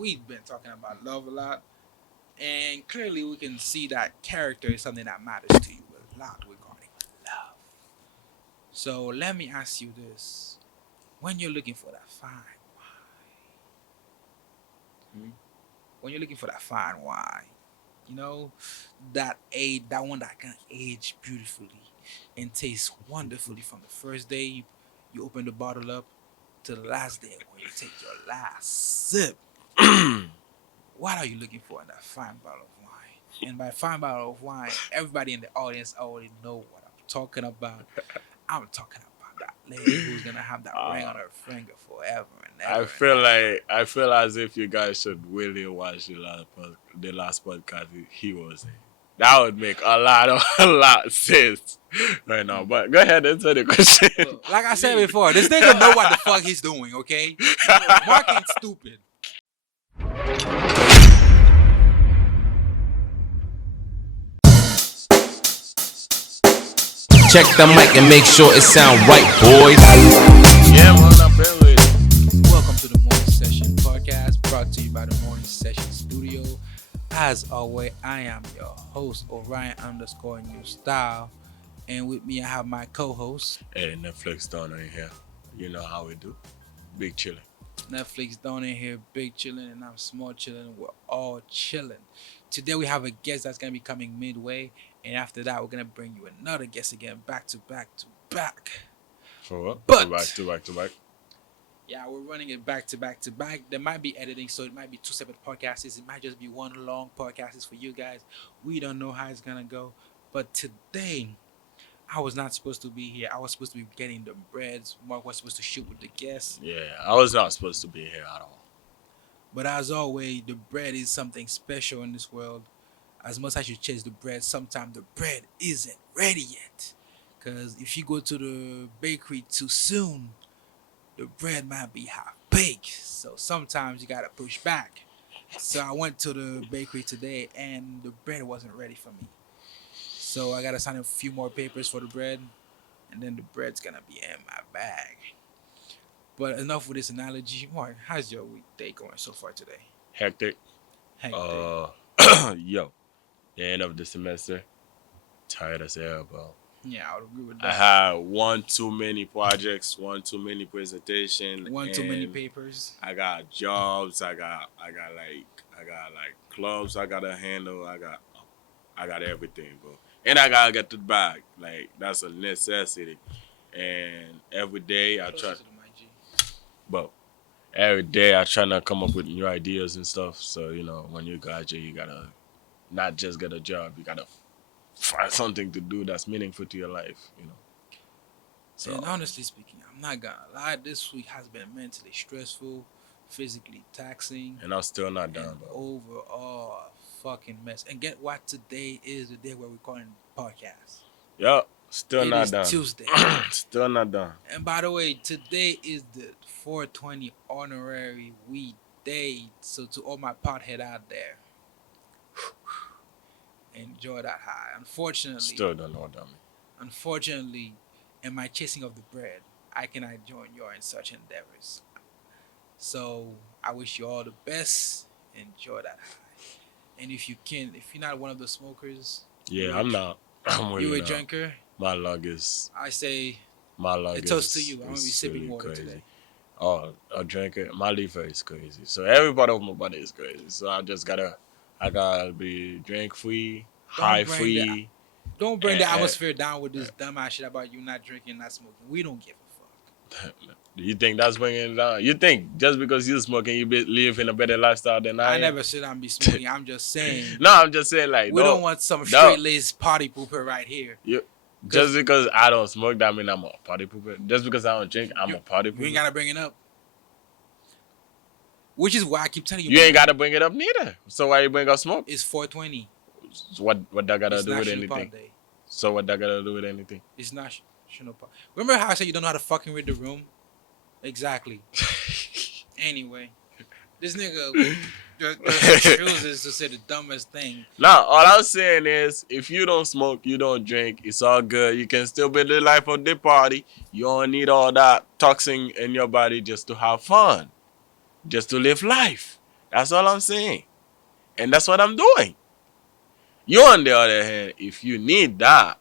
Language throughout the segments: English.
we've been talking about love a lot, and clearly we can see that character is something that matters to you a lot regarding love. So let me ask you this: when you're looking for that fine, Hmm? when you're looking for that fine wine, you know, that one that can age beautifully and taste wonderfully from the first day you open the bottle up to the last day when you take your last sip. What are you looking for in that fine bottle of wine? And by fine bottle of wine, everybody in the audience already know what I'm talking about. I'm talking about that lady who's gonna have that ring uh, on her finger forever and I ever and feel ever. like I feel as if you guys should really watch the last podcast he was in. That would make a lot of sense right now. But go ahead and answer the question. Well, like I said before, this nigga know what the fuck he's doing, okay? Mark ain't stupid. Check the mic and make sure it sound right, boys. Yeah, man, I've been with it. Welcome to the Morning Session podcast, brought to you by the Morning Session Studio. As always, I am your host, Orion underscore New Style, and with me I have my co-host, Hey, Netflix down in here. You know how we do. Big chilling. Netflix down in here, big chilling, and I'm small chilling. We're all chilling. Today we have a guest that's gonna be coming midway, and after that we're gonna bring you another guest again, back to back to back. For what? But To back. yeah, we're running it back to back to back. There might be editing, so it might be two separate podcasts. It might just be one long podcast for you guys. We don't know how it's gonna go. But today, I was not supposed to be here. I was supposed to be getting the breads. Mark was supposed to shoot with the guests. Yeah, I was not supposed to be here at all. But as always, the bread is something special in this world. As much as you chase the bread, sometimes the bread isn't ready yet. Because if you go to the bakery too soon, the bread might be half baked. So sometimes you gotta push back. So I went to the bakery today and the bread wasn't ready for me. So I gotta sign a few more papers for the bread and then the bread's gonna be in my bag. But enough with this analogy. Mark, how's your weekday going so far today? Hectic. Hectic. Uh, yo, the end of the semester. Tired as hell, bro. Yeah, I would agree with I that. had one too many projects, one too many presentation, One too many and papers. I got jobs. I got like clubs. I gotta handle. I got everything, bro. And I gotta get the bag. Like that's a necessity. And every day I try, Closer to the mic, G. but every day I try to come up with new ideas and stuff. So when you graduate, you gotta not just get a job. You gotta find something to do that's meaningful to your life. And So honestly speaking, I'm not gonna lie, this week has been mentally stressful, physically taxing, and I'm still not and done, bro. overall a fucking mess. And get what? Today is the day where we're calling podcast. Yup, still It not is done. Tuesday. Still not done. And by the way, today is the 420 honorary weed day. So to all my pothead out there, enjoy that high. Still don't know what that means. Unfortunately, in my chasing of the bread, I cannot join you in such endeavors. So I wish you all the best. Enjoy that high. And if you can, if you're not one of the smokers, Yeah, I'm not. I'm you're really a not. drinker, My lung is I say my lung a toast to you. I'm gonna be is sipping really water crazy. today. Oh, a drinker. My liver is crazy. So every part of my body is crazy. So I gotta be drink free, Don't high bring the free, don't bring and, the atmosphere down with this dumbass shit about you not drinking, not smoking. We don't give a fuck. do you think that's bringing it down? You think just because you're smoking, live in a better lifestyle than I I am? never said I'm be smoking. I'm just saying No, I'm just saying like we don't no, want some no. straight laced party pooper right here. You, just Cause because I don't smoke, that mean I'm a party pooper. Just because I don't drink, I'm you a party you ain't pooper. gotta bring it up. Which is why I keep telling you, You man, ain't gotta bring it up neither. So why you bring up smoke? it's 420. So what that gotta It's do with National Pot anything? Day. So what that gotta do with anything? It's National Pot. Remember how I said you don't know how to fucking read the room? Exactly. Anyway, this nigga just chooses to say the dumbest thing. Now, all I'm saying is, if you don't smoke, you don't drink, it's all good. You can still be the life of the party. You don't need all that toxin in your body just to have fun, just to live life. That's all I'm saying. And that's what I'm doing. You, on the other hand, if you need that,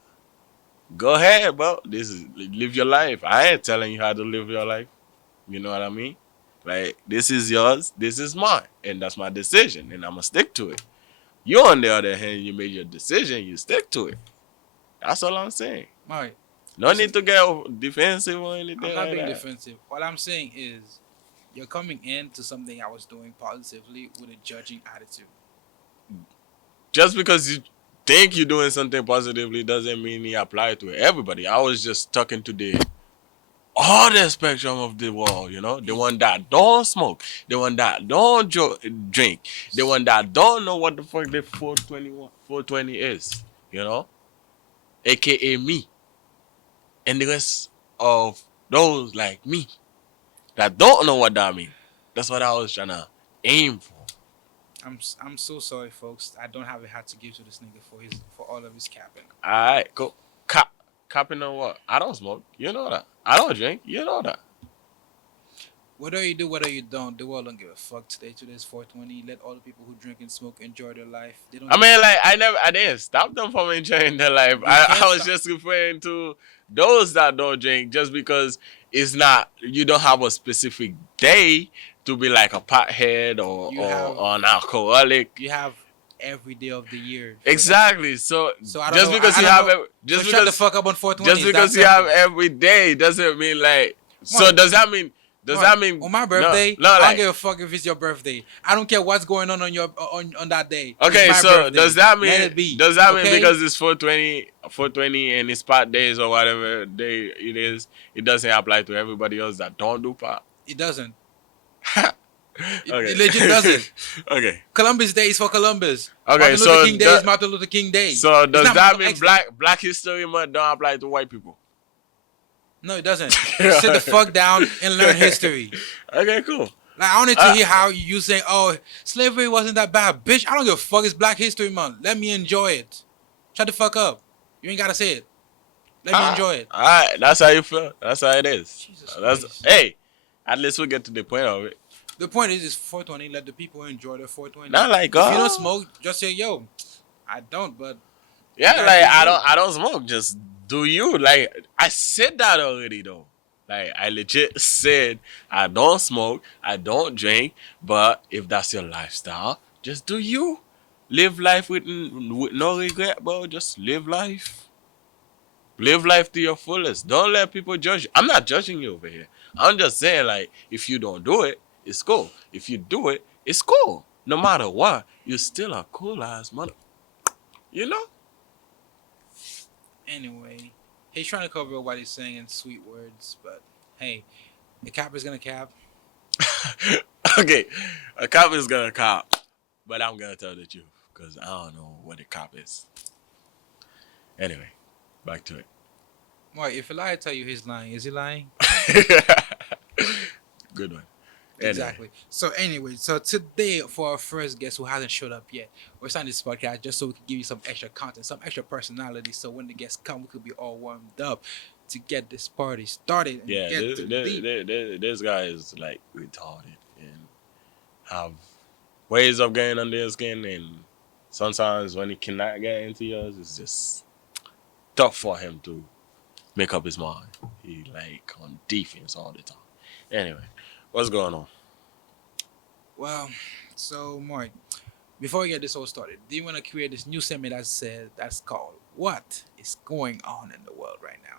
go ahead, bro. This is live your life. I ain't telling you how to live your life. You know what I mean? Like, this is yours, this is mine, and that's my decision, and I'm gonna stick to it. You, on the other hand, you made your decision, you stick to it. That's all I'm saying. All right. No need to get defensive or anything I'm not like being that. defensive. What I'm saying is, you're coming into something I was doing positively with a judging attitude. Just because you think you're doing something positively doesn't mean you apply it to everybody. I was just talking to the other spectrum of the world, the one that don't smoke, the one that don't drink, the one that don't know what the fuck the 420 is, aka me, and the rest of those like me that don't know what that means. That's what I was trying to aim for. I'm so sorry, folks. I don't have a hat to give to this nigga for all of his capping. All right, go capping on what? I don't smoke. You know that. I don't drink. You know that. Whether you do, whether you don't, the world don't give a fuck today. Today's 420. Let all the people who drink and smoke enjoy their life. They don't. I mean, like, I didn't stop them from enjoying their life. You I can't was stop. just referring to those that don't drink, just because it's not, you don't have a specific day to be like a pothead or, You or, have- or an alcoholic. You have every day of the year. for that. Exactly. So So I don't just know- because I you don't have know. just So shut the because fuck up on 420. just because you have every day doesn't mean like. So Mark. does that mean? Does that mean on my birthday? No, I don't like, give a fuck if it's your birthday. I don't care what's going on your on that day. okay, It's my so birthday. does that mean? Let it be. Does that mean okay? because it's 420 and it's pot days or whatever day it is, it doesn't apply to everybody else that don't do pot? It doesn't? Okay. It legit doesn't. Okay. Columbus Day is for Columbus. Okay, Martin so Luther King Day that- is Martin Luther King Day. So It's does not that Malcolm mean X Day. Black History Month don't apply to white people? No, it doesn't. Sit the fuck down and learn history. Okay, cool. Like, I wanted to hear how you say, "Oh, slavery wasn't that bad, bitch." I don't give a fuck. It's Black History Month. Let me enjoy it. Shut the fuck up. You ain't gotta say it. Let me enjoy it. All right, that's how you feel. That's how it is. Jesus That's Christ. hey. At least we get to the point of it. The point is, it's 420. Let the people enjoy their 420. Not like, if you oh. don't smoke, just say, "Yo, I don't." But Yeah, guys like do I you. don't smoke. Just do you. Like, I said that already though. Like, I legit said I don't smoke, I don't drink, but if that's your lifestyle, just do you. Live life with no regret, bro. Just live life. Live life to your fullest. Don't let people judge you. I'm not judging you over here. I'm just saying, like, if you don't do it, it's cool. If you do it, it's cool. No matter what, you're still a cool ass mother. You know? anyway, he's trying to cover what he's saying in sweet words. But hey, the cap is gonna cap. Okay, a cop is gonna cop, but I'm gonna tell the truth because I don't know what a cop is. Anyway, back to it. Mark, if Eli tell you he's lying, is he lying? Good one. Anyway. Exactly. So anyway, so today for our first guest who hasn't showed up yet, we're starting this podcast just so we can give you some extra content, some extra personality. So when the guests come, we could be all warmed up to get this party started. And Yeah, get to the beat. this guy is like retarded and have ways of getting under your skin, and sometimes when he cannot get into yours, it's just tough for him to make up his mind. He like on defense all the time. Anyway, what's going on? Well, so Mark, before we get this all started, do you want to create this new segment that's called "What is Going On in the World Right Now"?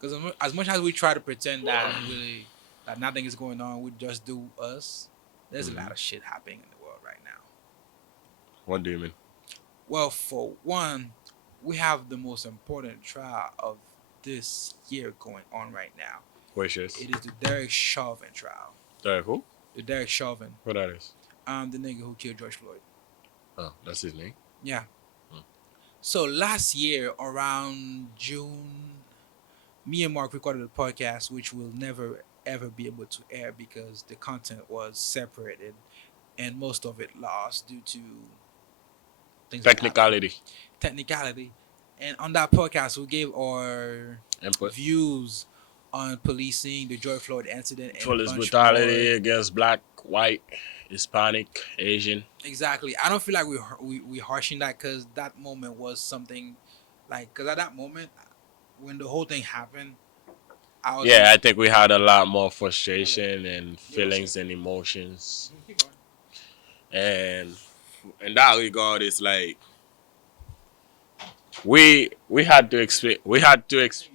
Because as much as we try to pretend that that nothing is going on, we just do us. There's a lot of shit happening in the world right now. What do you mean? Well, for one, we have the most important trial of this year going on right now. Which is? It is the Derek Chauvin trial. Derek who? The Derek Chauvin, What that is? the nigga who killed George Floyd. Oh, that's his name. Yeah. Hmm. So last year, around June, me and Mark recorded a podcast which will never ever be able to air because the content was separated and most of it lost due to things that happened. Technicality. And on that podcast, we gave our Input. views on policing, the George Floyd incident, and Police bunch brutality more. against black white, Hispanic, Asian. Exactly. I don't feel like we harshing that because that moment was something like because at that moment when the whole thing happened, I was Yeah, like, I think we had a lot more frustration and yeah, what's feelings and emotions. keep going. And in that regard, it's like we had to expect we had to It's in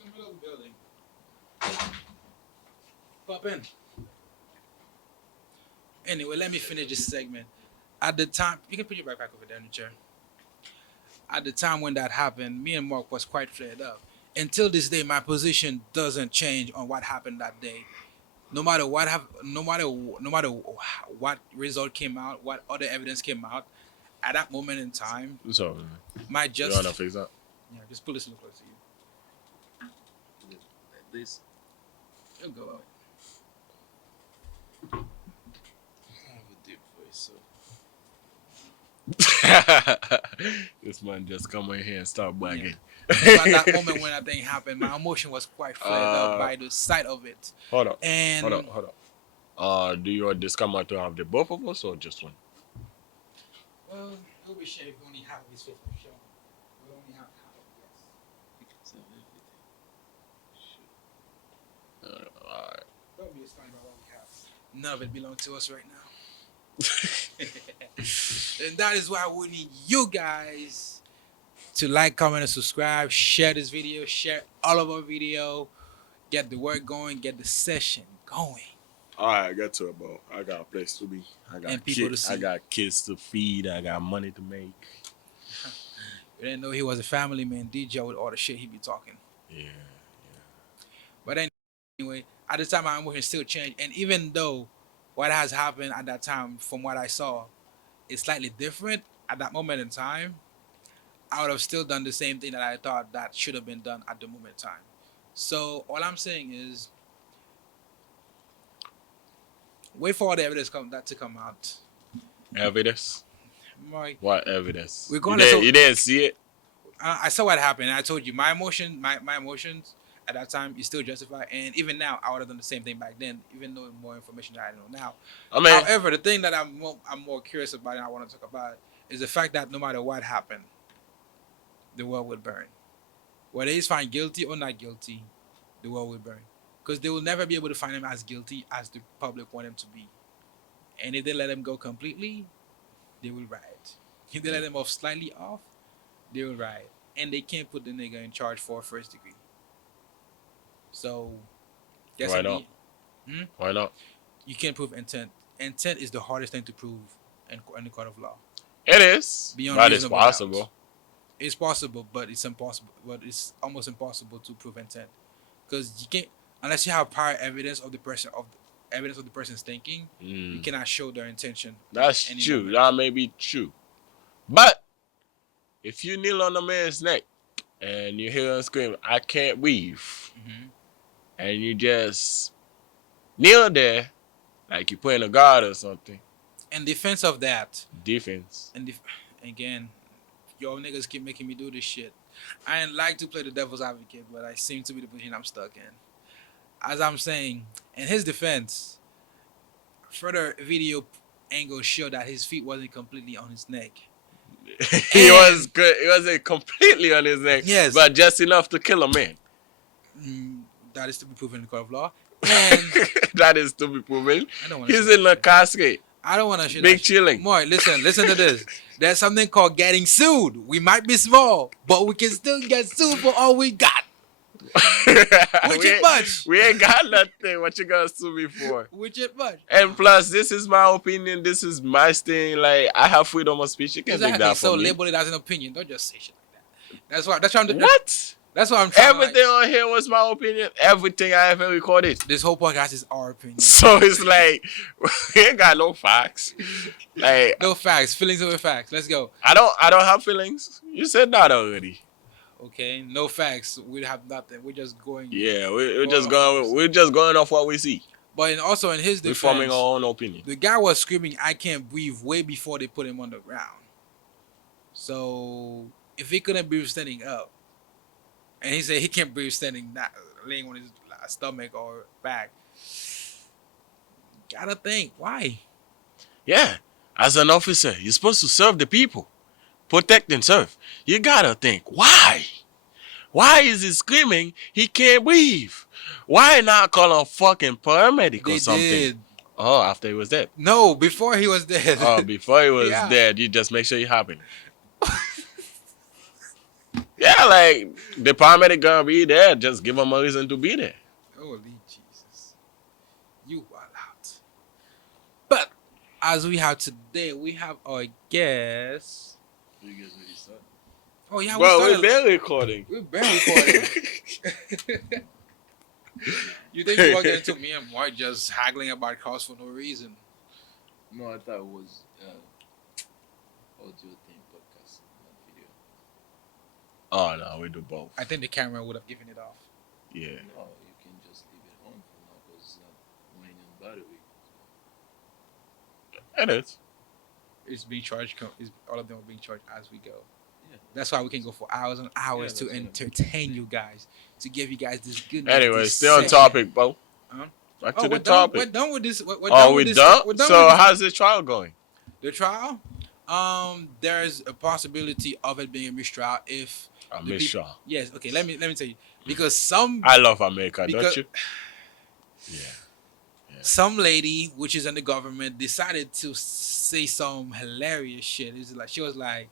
the middle of the building. Pop in. Anyway, let me finish this segment. At the time, you can put your backpack over there in the chair. At the time when that happened, me and Mark was quite flared up. Until this day, my position doesn't change on what happened that day. No matter what result came out, what other evidence came out, at that moment in time, so my you wanna just fix that? yeah, just pull this a little closer to you. Like this. It'll go out. I have a deep voice, this man just come in here and start bragging. So at that moment when that thing happened, my emotion was quite flared up uh, by the sight of it. hold on, And hold on. Do you want this camera to have the both of us or just one? well, it would be shame if we only have this face for sure. We only have half of yes. Alright. Don't be astonished by what we have. None of it belongs to us right now. And that is why we need you guys to like, comment, and subscribe. Share this video. Share all of our video. Get the work going. Get the session going. Alright, I got to it, bro. I got a place to be. And people to see. I got kids to feed. I got money to make. You didn't know he was a family man. DJ with all the shit he be talking. Yeah. But anyway, at the time, my emotions still change. And even though what has happened at that time, from what I saw, is slightly different at that moment in time, I would have still done the same thing that I thought that should have been done at the moment in time. So all I'm saying is, wait for all the evidence to come out. Evidence? Like, What evidence? We're gonna so- You didn't see it? I saw what happened. I told you my emotions at that time is still justified, and even now I would have done the same thing back then, even though more information that I know now. I mean, However, the thing that I'm more curious about and I want to talk about is the fact that no matter what happened, the world would burn. Whether he's found guilty or not guilty, the world will burn. Because they will never be able to find him as guilty as the public want him to be. And if they let him go completely, they will riot. If they let him off slightly off, they will riot. And they can't put the nigga in charge for first degree. So, guess why not? Why not? You can't prove intent. Intent is the hardest thing to prove in the court of law. It is, Beyond but it's reasonable possible. doubt. It's possible, but it's impossible. But it's almost impossible to prove intent, because you can't unless you have prior evidence of the person's thinking. You cannot show their intention. That's true. That may be true, but if you kneel on a man's neck and you hear him scream, "I can't breathe," and you just kneel there like you playing a guard or something. In defense of that, Defense. and again, y'all niggas keep making me do this shit. I ain't like to play the devil's advocate, but I seem to be the position I'm stuck in. As I'm saying, in his defense, further video angles show that his feet wasn't completely on his neck. He was good. He wasn't completely on his neck, yes, but just enough to kill a man. That is to be proven in the court of law. And that is to be proven. He's shit in a casket. I don't want to shit. Big chilling. More, listen to this. There's something called getting sued. We might be small, but we can still get sued for all we got. Which is much. We ain't got nothing. What you gonna sue me for? Which is much. And plus, this is my opinion. This is my thing. Like, I have freedom of speech. You can't take that so from me. label it as an opinion. Don't just say shit like that. That's what I'm doing. What? That's what I'm trying. Everything on here was my opinion. Everything I ever recorded. This whole podcast is our opinion. So it's like we ain't got no facts. Like no facts. Feelings over facts. Let's go. I don't have feelings. You said that already. Okay. No facts. We have nothing. We're just going. Yeah, we're just going off what we see. But also in his defense, we're forming our own opinion. The guy was screaming, "I can't breathe," way before they put him on the ground. So if he couldn't breathe standing up, and he said he can't breathe standing, not laying on his stomach or back, Gotta think. Why? Yeah, as an officer, you're supposed to serve the people, protect and serve. You gotta think, why? Why is he screaming? He can't breathe. Why not call a fucking paramedic or They something? did. Oh, after he was dead. No, before he was dead. Oh, before he was Yeah. dead, you just make sure it happened. Yeah, like the paramedic gonna be there. Just give him a reason to be there. Holy Jesus. You are out. But as we have today, we have our guest. You guys really start? Oh yeah, we Well, we're started. barely recording. We're barely recording. You think you were getting to me and Mark just haggling about cars for no reason? No, I thought it was audio thing, podcast, not video. Oh no, we do both. I think the camera would have given it off. Yeah. No, you can just leave it on for now because it's not running on battery. It is. It's being charged. All of them are being charged as we go. Yeah. That's why we can go for hours and hours Yeah, to that's what I'm entertain you guys, to give you guys this good. Anyway, stay on topic, bro. Huh? Back Oh, to we're the done. topic. We're done with this. We're Oh, done we with this. done? We're done So with this. how's the trial going? The trial? There's a possibility of it being a mistrial if I the miss peop- y'all. Yes. Okay. Let me tell you because some I love America, don't because you? Yeah. some lady which is in the government decided to say some hilarious shit. It's like she was like,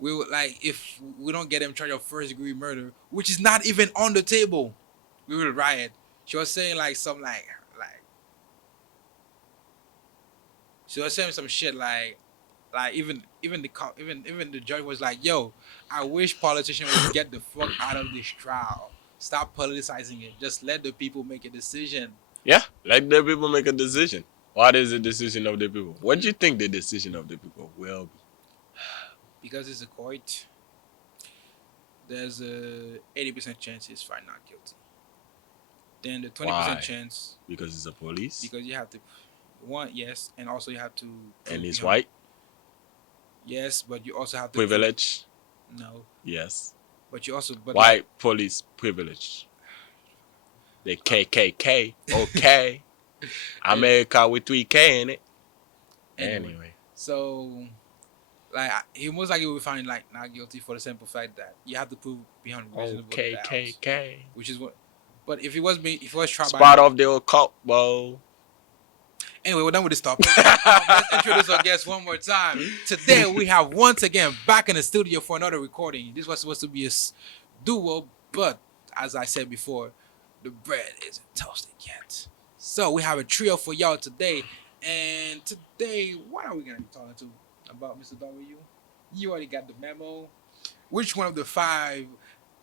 we would like if we don't get him charged of first degree murder, which is not even on the table, we will riot. She was saying like some like she was saying some shit like even the even the judge was like, yo, I wish politicians would get the fuck out of this trial. Stop politicizing it. Just let the people make a decision. Yeah, let the people make a decision. What is the decision of the people? What do you think the decision of the people will be? Because it's a court, there's a 80% chance he's found not guilty. Then the 20% Why? chance Because it's a police because you have to yes, and also you have to and he's beyond- white, Yes, but you also have to privilege. No, Yes, but you also but white police privilege. The KKK, okay. America with 3K in it. Anyway. So, like, he most likely will be found like not guilty for the simple fact that you have to prove beyond reasonable doubt, KKK. which is what. But if he was tried Spot by off the occult, bro. anyway, we're done with this topic. Let's introduce our guest one more time. Today we have once again back in the studio for another recording. This was supposed to be a duo, but as I said before, the bread isn't toasted yet. So we have a trio for y'all today. And today, what are we gonna be talking to about, Mr. W? You already got the memo. Which one of the 5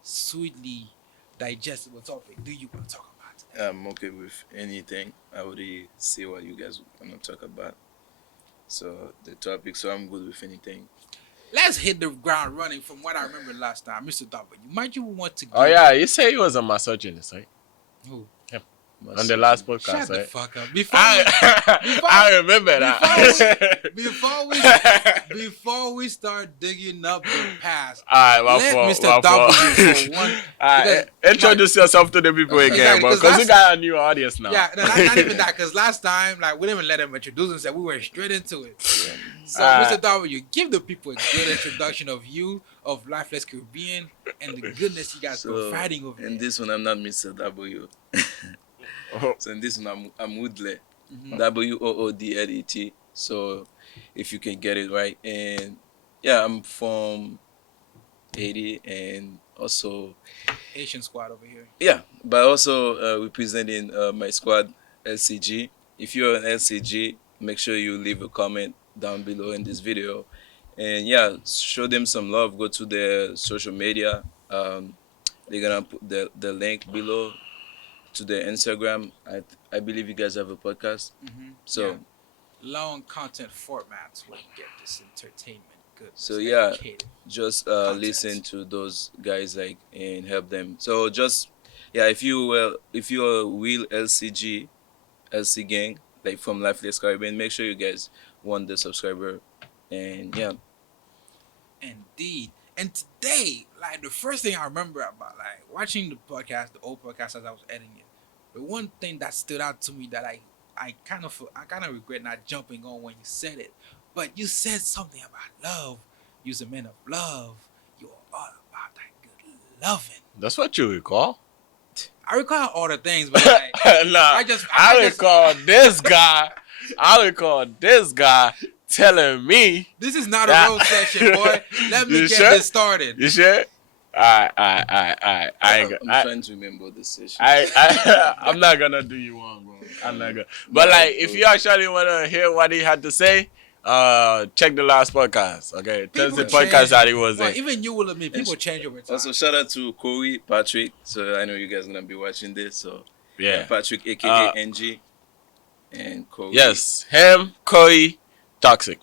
sweetly digestible topic do you want to talk about today? I'm okay with anything. I already see what you guys want to talk about. So the topic, so I'm good with anything. Let's hit the ground running from what I remember last time, Mr. W. Might you want to? Oh yeah, you say he was a misogynist, right? Who? On the last Shut podcast, the right? fuck up. I remember that. Before we start digging up the past, Alright, my let fault. Mr. My W fault. for one. Alright, introduce yourself to the people again, Exactly, bro. 'cause Because we got a new audience now. Yeah, no, not even that. Because last time, like, we didn't even let him introduce himself. We went straight into it. So, Mr. W, give the people a good introduction of you, of Lifeless Caribbean, and the goodness you guys providing over in there. this one, I'm not Mr. W. So in this one, I'm Woodlet. Mhm. Woodlet. So if you can get it right, and yeah, I'm from Haiti, and also Asian squad over here. yeah, but also representing my squad, LCG. If you're an LCG, make sure you leave a comment down below in this video, and yeah, show them some love. Go to their social media. They're gonna put the link below to their Instagram. I believe you guys have a podcast. Mm-hmm. So long content formats where you get this entertainment good. So, yeah. educated. just Content. listen to those guys like and help them. So just yeah, if you're a real LC gang like from Lifeless Caribbean, make sure you guys want the subscriber, and yeah. Indeed. And today, like the first thing I remember about like watching the old podcast as I was editing it, the one thing that stood out to me that I I kind of regret not jumping on when you said it, but you said something about love. You're a man of love. You're all about that good loving. That's what you recall. I recall all the things, but like, Nah, I recall this guy. I recall this guy telling me. This is not a that- road session, boy. Let me You get sure? this started. You sure? I I'm I, trying to remember the session. I'm not gonna do you wrong, bro. I'm not gonna. But like, if you actually wanna hear what he had to say, check the last podcast. Okay, that's the podcast change- that he was well, in. even you will admit people change over time. Also, shout out to Corey, Patrick. So I know you guys gonna be watching this. So Yeah. Patrick, aka Uh, NG, and Corey. Yes, him, Corey, toxic.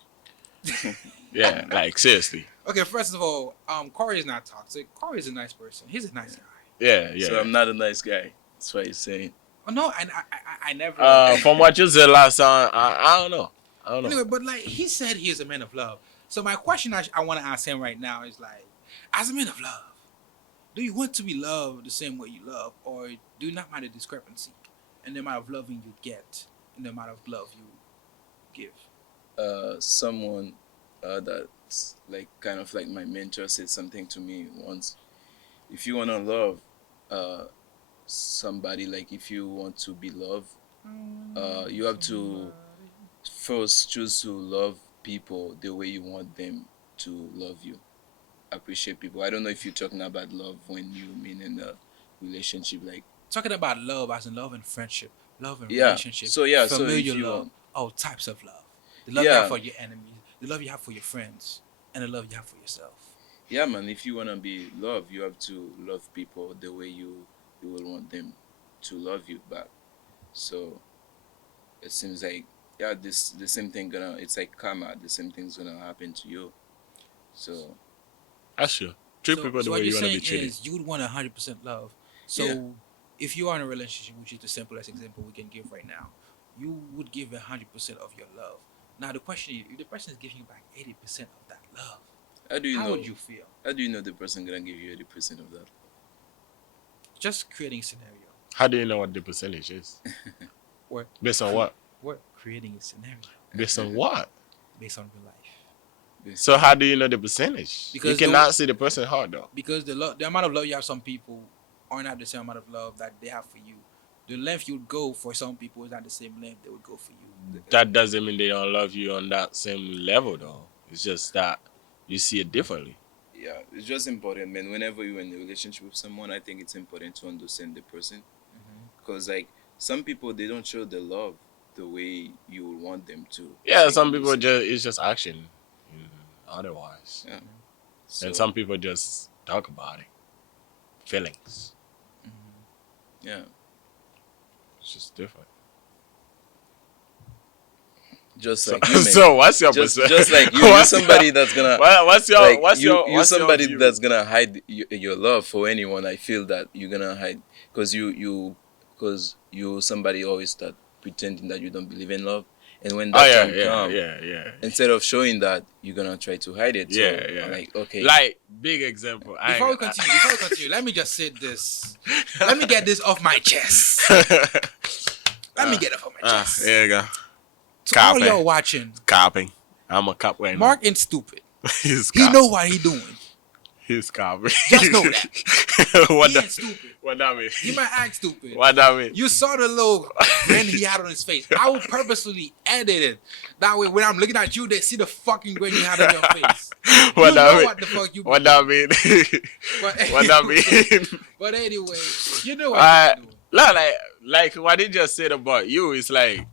Yeah, like seriously. Okay, first of all, Corey is not toxic. Corey is a nice person. He's a nice guy. Yeah, yeah. So I'm not a nice guy. That's what he's saying. Oh no, I never. From what you said last time, I don't know. I don't know. Anyway, but like he said, he is a man of love. So my question I want to ask him right now is like, as a man of love, do you want to be loved the same way you love, or do you not mind the discrepancy in the amount of loving you get and the amount of love you give? Someone that's like kind of like my mentor said something to me once. If you wanna love somebody, like if you want to be loved, you have to first choose to love people the way you want them to love you. Appreciate people. I don't know if you're talking about love when you mean in a relationship, like Talking about love as in love and friendship, love and Yeah. relationship, So, yeah, so if familiar you love, want- all types of love. The love you Yeah. have for your enemies, the love you have for your friends, and the love you have for yourself. yeah, man. If you wanna be loved, you have to love people the way you will want them to love you back. So it seems like this the same thing gonna. It's like karma. The same thing's gonna happen to you. So That's true. Treat So- people so the what way you you're want to be saying treated. is you would want 100% love. So Yeah. if you are in a relationship, which is the simplest example we can give right now, you would give 100% of your love. Now the question is, if the person is giving you back 80% of that love, how do you how know? would you feel? How do you know the person gonna give you 80% of that? Just creating a scenario. How do you know what the percentage is? What? Based on what? What? Creating a scenario Based on what? based on real life. So how do you know the percentage? Because you the- cannot see the person hard though. Because the amount of love you have, some people aren't have the same amount of love that they have for you. The length you would go for some people is not the same length they would go for you. That doesn't mean they don't love you on that same level though. It's just that you see it differently. Yeah, it's just important, man. Whenever you're in a relationship with someone, I think it's important to understand the person, because like some people they don't show the love the way you would want them to. Yeah, So some you people see- just it's just action. Otherwise, Yeah. So, and some people just talk about it. Feelings. yeah, It's just different. just So, like you, man. so what's your just, percent- just like you, you're what's somebody your- that's gonna what's your like what's you, your you're what's your somebody view? that's gonna hide your love for anyone. I feel that you're gonna hide because you somebody always start pretending that you don't believe in love, and when that Oh yeah, time yeah, comes, yeah. instead of showing that, you're gonna try to hide it. So, Yeah, yeah. Like okay, Like big example. Before we continue, let me just say this. Let me get this off my chest. Let me get it off my chest. There you go. To all copy. y'all watching, Copying. I'm a cop right Mark ain't stupid. now. He's He cop. know what he doing. He's copying. Just know that. what He that ain't stupid. what that mean? He might act stupid. What that mean? You saw the little grin he had on his face. I would purposely edit it. That way, when I'm looking at you, they see the fucking grin you had on your face. What You that know mean? what the fuck you What be that mean? But what that mean? But anyway, you know what Alright. you're doing. No, like what he just said about you is like,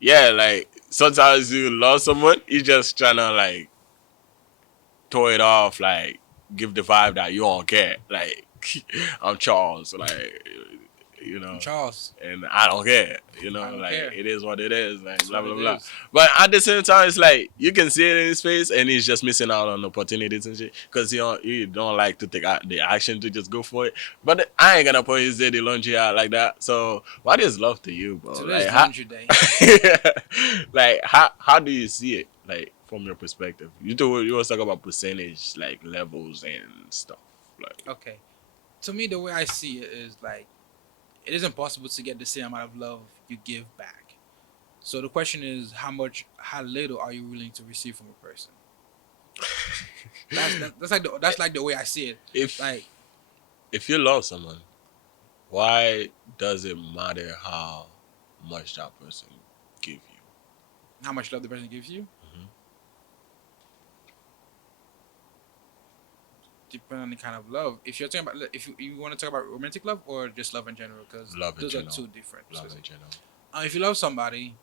yeah, like sometimes you love someone, you just tryna like throw it off, like give the vibe that you don't care. Like I'm Charles, like you know, Charles. and I don't care. You know, I don't like care. it is what it is, like blah what blah it blah. is. But at the same time, it's like you can see it in his face, and he's just missing out on opportunities and shit because he don't like to take the action to just go for it. But I ain't gonna put his dirty laundry out like that. So what is love to you, bro? Today's Like, laundry day. like how do you see it, like from your perspective? You always talk about percentage, like levels and stuff. Like Okay. To me, the way I see it is like, it is impossible to get the same amount of love you give back. So the question is, how little are you willing to receive from a person? That's like the way I see it. if Like, if you love someone, why does it matter how much that person give you? how much love the person gives you Mhm. depends on the kind of love. If you're talking about, if you want to talk about romantic love or just love in general, because Love in those are general. two different. Love in general. If you love somebody,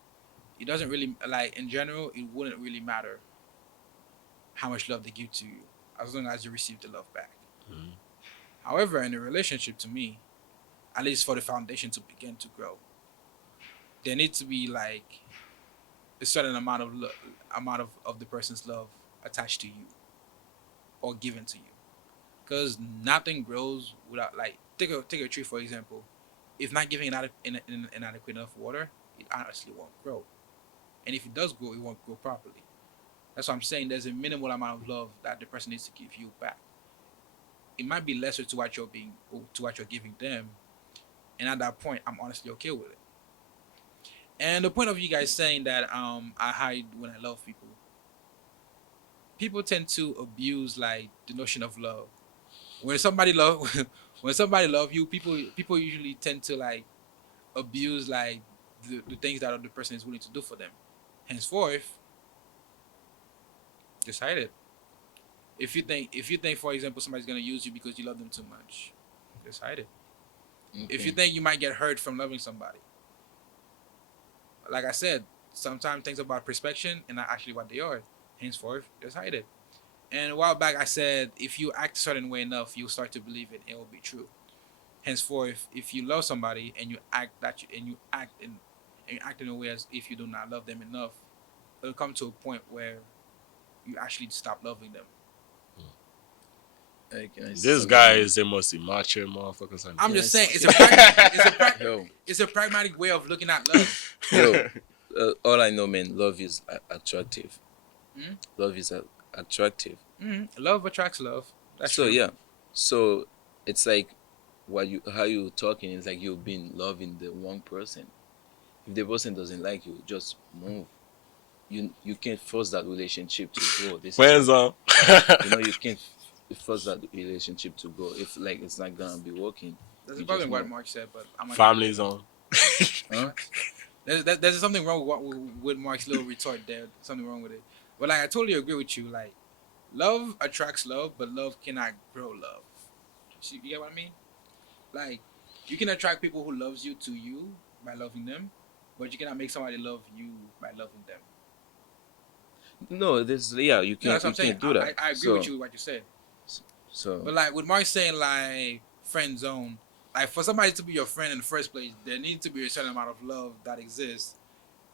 it doesn't really like in general. It wouldn't really matter how much love they give to you, as long as you receive the love back. Mhm. However, in a relationship, to me, at least for the foundation to begin to grow, there needs to be like a certain amount of of the person's love attached to you or given to you. Because nothing grows without like take a tree for example. If not giving an adequate enough water, it honestly won't grow. And if it does grow, it won't grow properly. That's what I'm saying. There's a minimal amount of love that the person needs to give you back. It might be lesser to what you're giving them, and at that point, I'm honestly okay with it. And the point of you guys saying that I hide when I love people, people tend to abuse like the notion of love. When somebody love when somebody love you, people usually tend to like abuse like the things that the person is willing to do for them. Henceforth, decide it. If you think for example somebody's gonna use you because you love them too much, decide it. If you Okay. think you might get hurt from loving somebody, like I said, sometimes things about perception and not actually what they are. Henceforth, decide it. And a while back I said if you act a certain way enough, you'll start to believe it and it will be true. Henceforth, if you love somebody and you act and you act in a way as if you do not love them enough, it'll come to a point where you actually stop loving them. Hey, can I say This something guy now? is the most immature motherfucker. I'm Can I just saying s- Yo, it's a pragmatic way of looking at love. yo, all I know, man, love is attractive. Mm-hmm. Love is attractive. Love attracts love. That's So true. yeah, so it's like what you how you talking is like you've been loving the wrong person. If the person doesn't like you, just move. You can't force that relationship to go. This is Friends what on. you can't force that relationship to go. If like it's not gonna be working, There's a you problem just with what move. Mark said, but I'm gonna give it to Families him. on. Huh? Facts. There's something wrong with with Mark's little retort there. Something wrong with it. But like I totally agree with you. Like love attracts love, but love cannot grow love. See, you get what I mean? Like you can attract people who loves you to you by loving them, but you cannot make somebody love you by loving them. No, this yeah, You know, that's what you I'm saying. can't do that. I agree with you with what you said. So But like with Mark saying like friend zone, like for somebody to be your friend in the first place, there needs to be a certain amount of love that exists.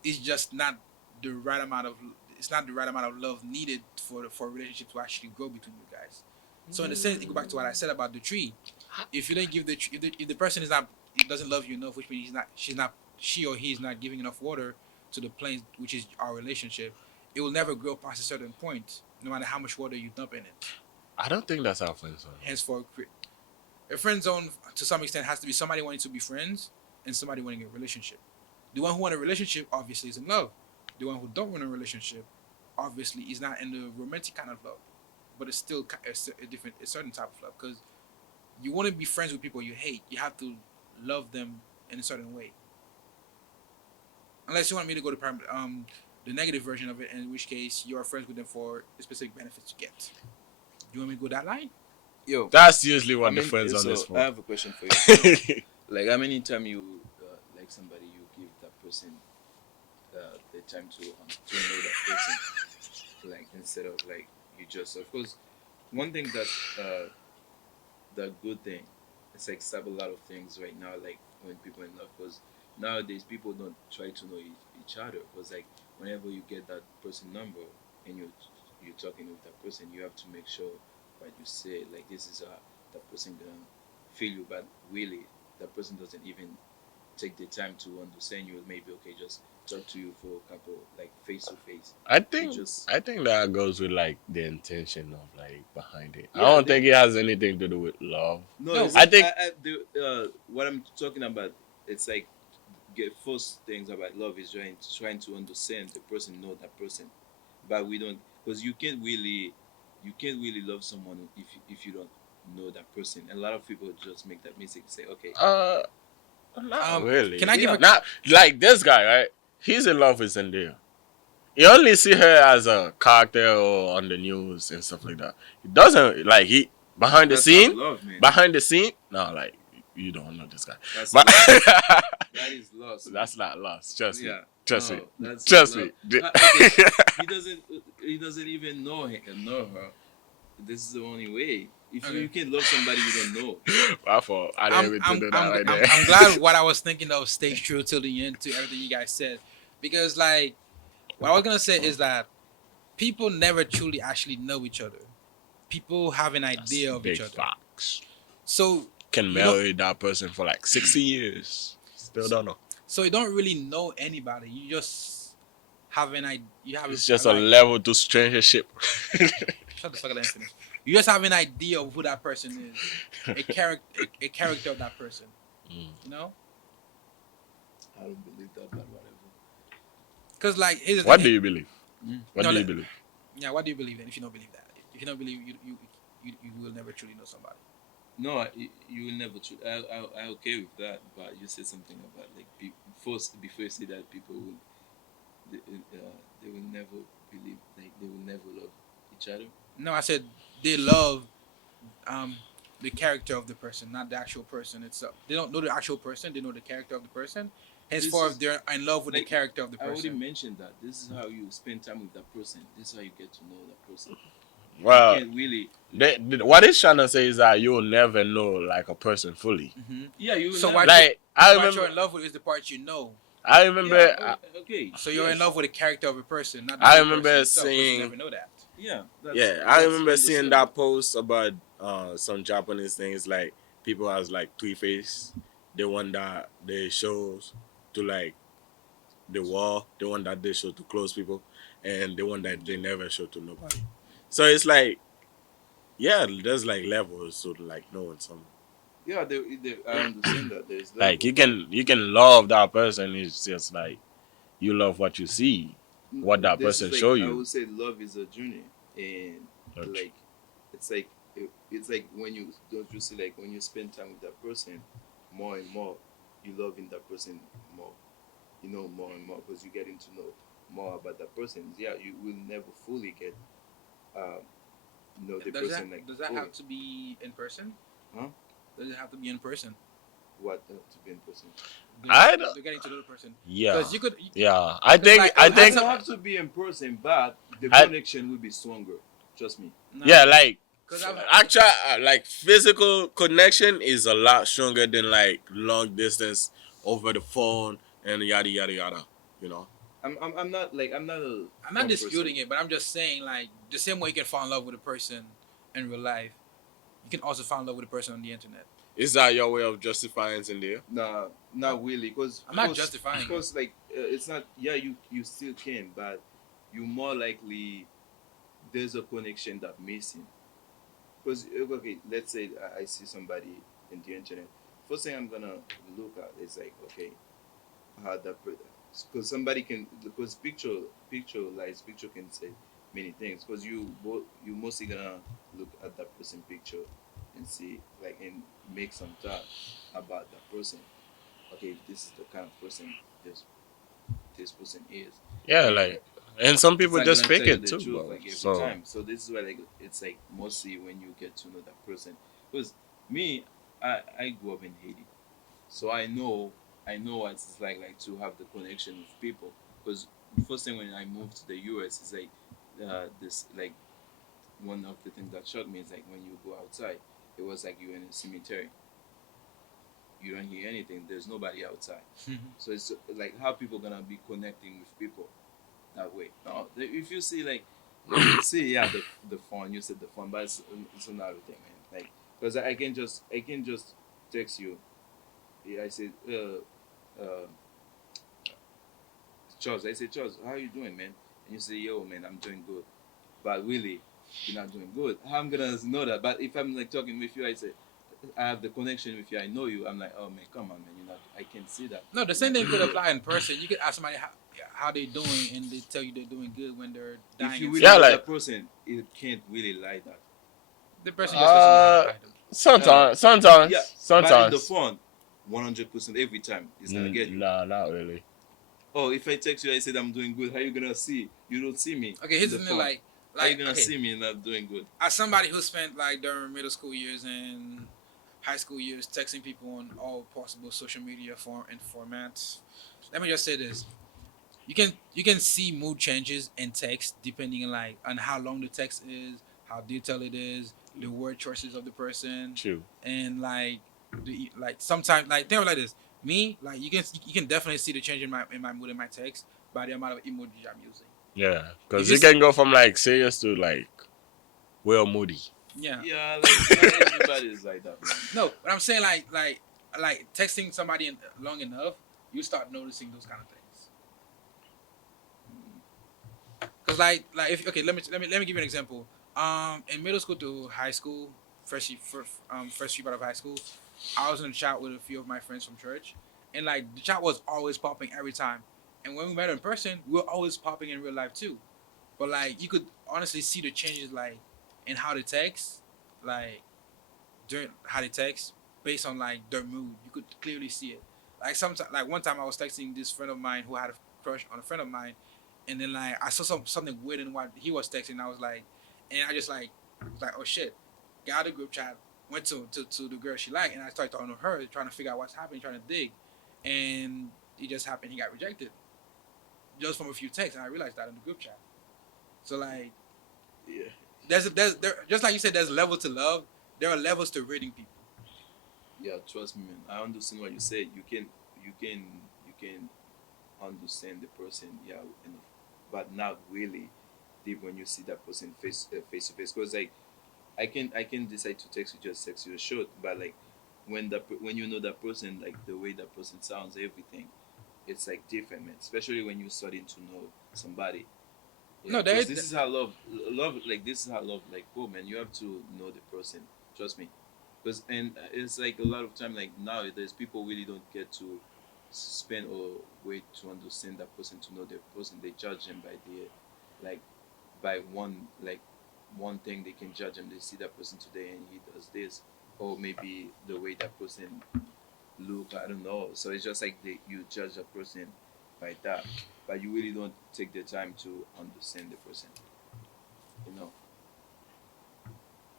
It's just not the right amount of it's not the right amount of love needed for a relationship to actually grow between you guys. So in a sense, it go back to what I said about the tree. If you don't give if the person is not it doesn't love you enough, which means she or he is not giving enough water to the plants, which is our relationship, it will never grow past a certain point, no matter how much water you dump in it. I don't think that's how friends are. Henceforth, a friend zone to some extent has to be somebody wanting to be friends and somebody wanting a relationship. The one who want a relationship obviously is in love. The one who don't want a relationship obviously is not in the romantic kind of love, but it's still a certain type of love because you want to be friends with people you hate. You have to love them in a certain way. Unless you want me to go to the negative version of it, in which case you are friends with them for the specific benefits you get. Do you want me to go that line? yo, That's usually I what the mean, friends on is so I for. have a question for you. So, like, how many time you like somebody, you give that person the time to know that person, like instead of like you just of course one thing that the good thing it's like stop a lot of things right now like when people in love because nowadays people don't try to know each other because like whenever you get that person number and you're talking with that person you have to make sure what you say like this is that person gonna feel you but really that person doesn't even take the time to understand you maybe okay just talk to you for a couple like face to face I you think just I think that goes with like the intention of like behind it. I yeah don't think they it has anything to do with love. no No, it's I like think what I'm talking about it's like get first things about love is trying to understand the person, know that person, but we don't, because you can't really love someone if you don't know that person. A lot of people just make that mistake, say, okay, Uh, not Um, really. can I give yeah, a Not like this guy, right? He's in love with Zendaya. You only see her as a character or on the news and stuff like that. He doesn't like he behind the that's not scene. love, man. Behind the scene, no, like you don't know this guy. That's But lost. That is lost, man. that's not lost. Trust me. Yeah, Trust me. no, that's not Trust love. me. Okay, he doesn't even know her. This is the only way. If okay. you can love somebody you don't know. My fault. I didn't mean to do that right there. I'm glad what I was thinking of stays true till the end to everything you guys said, because like what I was gonna say is that people never truly actually know each other. People have an That's idea of big each other. facts. So Can you don't. marry that person for like 60 years. Still don't know. So you don't really know anybody. You just have an idea. You have It's just a like level to strangership. shut the fuck up. Let me finish. You just have an idea of who that person is, a character of that person. You know, I don't believe that, but whatever. because like here's the What thing. do you believe? What No, do you let- believe? Yeah, what do you believe then? If you don't believe that, if you don't believe, you will never truly know somebody. No, you will never. I okay with that, but you said something about like first before you say that people will they will never believe, like they will never love each other. No, I said they love um the character of the person, not the actual person itself. They don't know the actual person; they know the character of the person. Henceforth, is- they're in love with the like, character of the I already person. mentioned that this is how you spend time with that person. This is how you get to know that person. You Well, can't really. what it's trying to say is that you'll never know like a person fully. Yeah, you will So never. what Like I what you're remember, in love with is the part you know. I remember, Yeah, okay. So you're in yes. love with the character of a person, not the I actual remember person itself, because you seeing, never know that. Yeah, yeah, I that's remember seeing understandable. that post about some Japanese things like people has like three face, the one that they shows to like the wall, the one that they show to close people, and the one that they never show to nobody. So it's like, yeah, there's like levels to like knowing someone. Yeah, I understand that there's Like level, you but can love that person. It's just like you love what you see, what that this person is like show I you. would say love is a journey, and Not- like it's like it's like when you don't you see, like when you spend time with that person more and more, you loving that person more, you know, more and more, because you're getting to know more about that person. Yeah, you will never fully get um know the person like Does that fully. have to be in person? Huh? Does it have to be in person? What to be in person? I don't- They're getting to know the person. Yeah, Because you could. yeah. I Cause think like, I It think doesn't have to be in person, but the I- connection will be stronger. Trust me. No, yeah, like Because I've actual like physical connection is a lot stronger than like long distance over the phone and yada yada yada. You know. I'm not like I'm not a I'm not phone disputing person. it, but I'm just saying like the same way you can fall in love with a person in real life, you can also fall in love with a person on the internet. Is that your way of justifying Zendaya? Nah, not really, because I'm not justifying it. because like it's not. Yeah, you still can, but you more likely there's a connection that missing. Because okay, let's say I see somebody in the internet. First thing I'm gonna look at is like, okay, how that because somebody can, because picture can say many things, because you mostly gonna look at that person picture and see like and make some thought about that person. Okay, this is the kind of person this this person is. Yeah, And like and some it's people not just gonna fake tell you it the too, truth bro. like every So time. So this is why like it's like mostly when you get to know that person. Because me, I grew up in Haiti, so I know what it's like to have the connection with people. Because the first thing when I moved to the US is like this like one of the things that shocked me is like when you go outside, it was like you're in a cemetery. You don't hear anything. There's nobody outside. So it's like how people gonna be connecting with people that way. No, if you see like see yeah the phone, you said the phone, but it's another thing, man. Like because I can just text you. Yeah, I said Charles. I say Charles, how you doing, man? And you say, yo, man, I'm doing good. But really, you're not doing good. How I'm gonna know that? But if I'm like talking with you, I say, I have the connection with you. I know you. I'm like, oh man, come on, man. You know, I can see that. No, the You know, same thing could apply in person. You could ask somebody how they doing, and they tell you they're doing good when they're if dying you really Yeah, inside. love like that person, it can't really lie that. The person just doesn't know how to uh, hide them. Uh, sometimes, yeah, sometimes, but in the sometimes. phone, 100% every time it's gonna get you. Nah, not really. Oh, if I text you, I said I'm doing good. How you gonna see? You don't see me Okay, in here's the the thing, phone. How you gonna okay, see me not doing good? as somebody who spent like during middle school years and high school years texting people on all possible social media form and formats, let me just say this: you can see mood changes in text depending on how long the text is, how detailed it is, the word choices of the person, True. and like sometimes like think of it like this. Me, like you can definitely see the change in my mood in my text by the amount of emojis I'm using. Yeah, If because you you s- can go from like serious to like well moody. yeah. Yeah, like not everybody is like that, man. No, but I'm saying like texting somebody long enough, you start noticing those kind of things. Cause if okay, let me give you an example. In middle school to high school, first year out of high school, I was in a chat with a few of my friends from church, and like the chat was always popping every time. And when we met in person, we were always popping in real life too. But like you could honestly see the changes like in how they text, like during how they text based on like their mood. You could clearly see it. Like sometimes, like one time I was texting this friend of mine who had a crush on a friend of mine, and then like I saw something weird in what he was texting. And I was like, and I just like was like, oh shit, got out of the group chat, went to the girl she liked, and I started talking to her, trying to figure out what's happening, trying to dig, and it just happened. He got rejected just from a few texts, and I realized that in the group chat. So like, Yeah, there's there just like you said, there's levels to love. There are levels to reading people. yeah. Trust me, man. I understand what you said. You can understand the person, yeah, enough, but not really deep when you see that person face to face. Because like I can decide to text you, just text you a short, but like when you know that person, like the way that person sounds, everything, it's like different, man. Especially when you're starting to know somebody. Yeah, No, there because is. this is how love, like this is how love, like, oh man, you have to know the person. Trust me, because and it's like a lot of time, like nowadays, people really don't get to spend or wait to understand that person, to know the person. They judge them by like by one thing they can judge him. They see that person today and he does this, or maybe the way that person look. I don't know. So it's just like you judge a person by that, but you really don't take the time to understand the person. You know,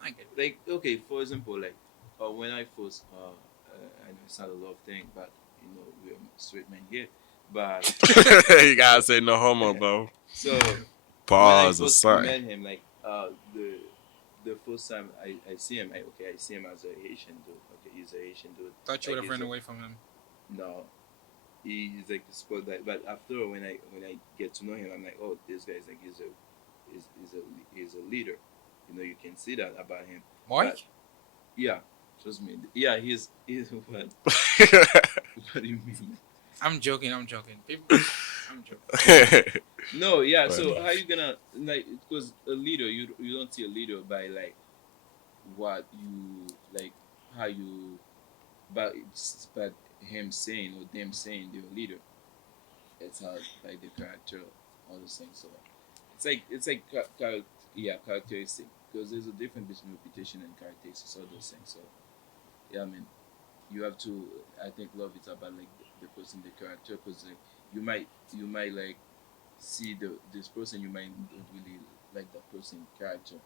I get it. like okay, for example, like when I first, I know it's not a love thing, but you know we're straight men here, but You gotta say no homo, bro. so when I Pause or first something. met him, like the first time I see him, I see him as a Haitian dude. Okay, he's a Haitian dude. Thought you Like would have he's run a, away from him. no, he's like the sport guy. But after when I get to know him, I'm like, oh, this guy is like he's a leader. You know, you can see that about him. But Mike? yeah, trust me. Yeah, he's what? What do you mean? I'm joking. I'm joking. I'm joking. No, yeah. So Funny. how you gonna like? Because a leader, you don't see a leader by like what you like, how you, but him saying or them saying they're a leader. It's how like the character, all those things. So it's like yeah, characteristic, because there's a difference between reputation and characteristics, all those things. So yeah, I mean, you have to. I think love is about like the person, the character, because like you might like see this person, you might don't really like that person character.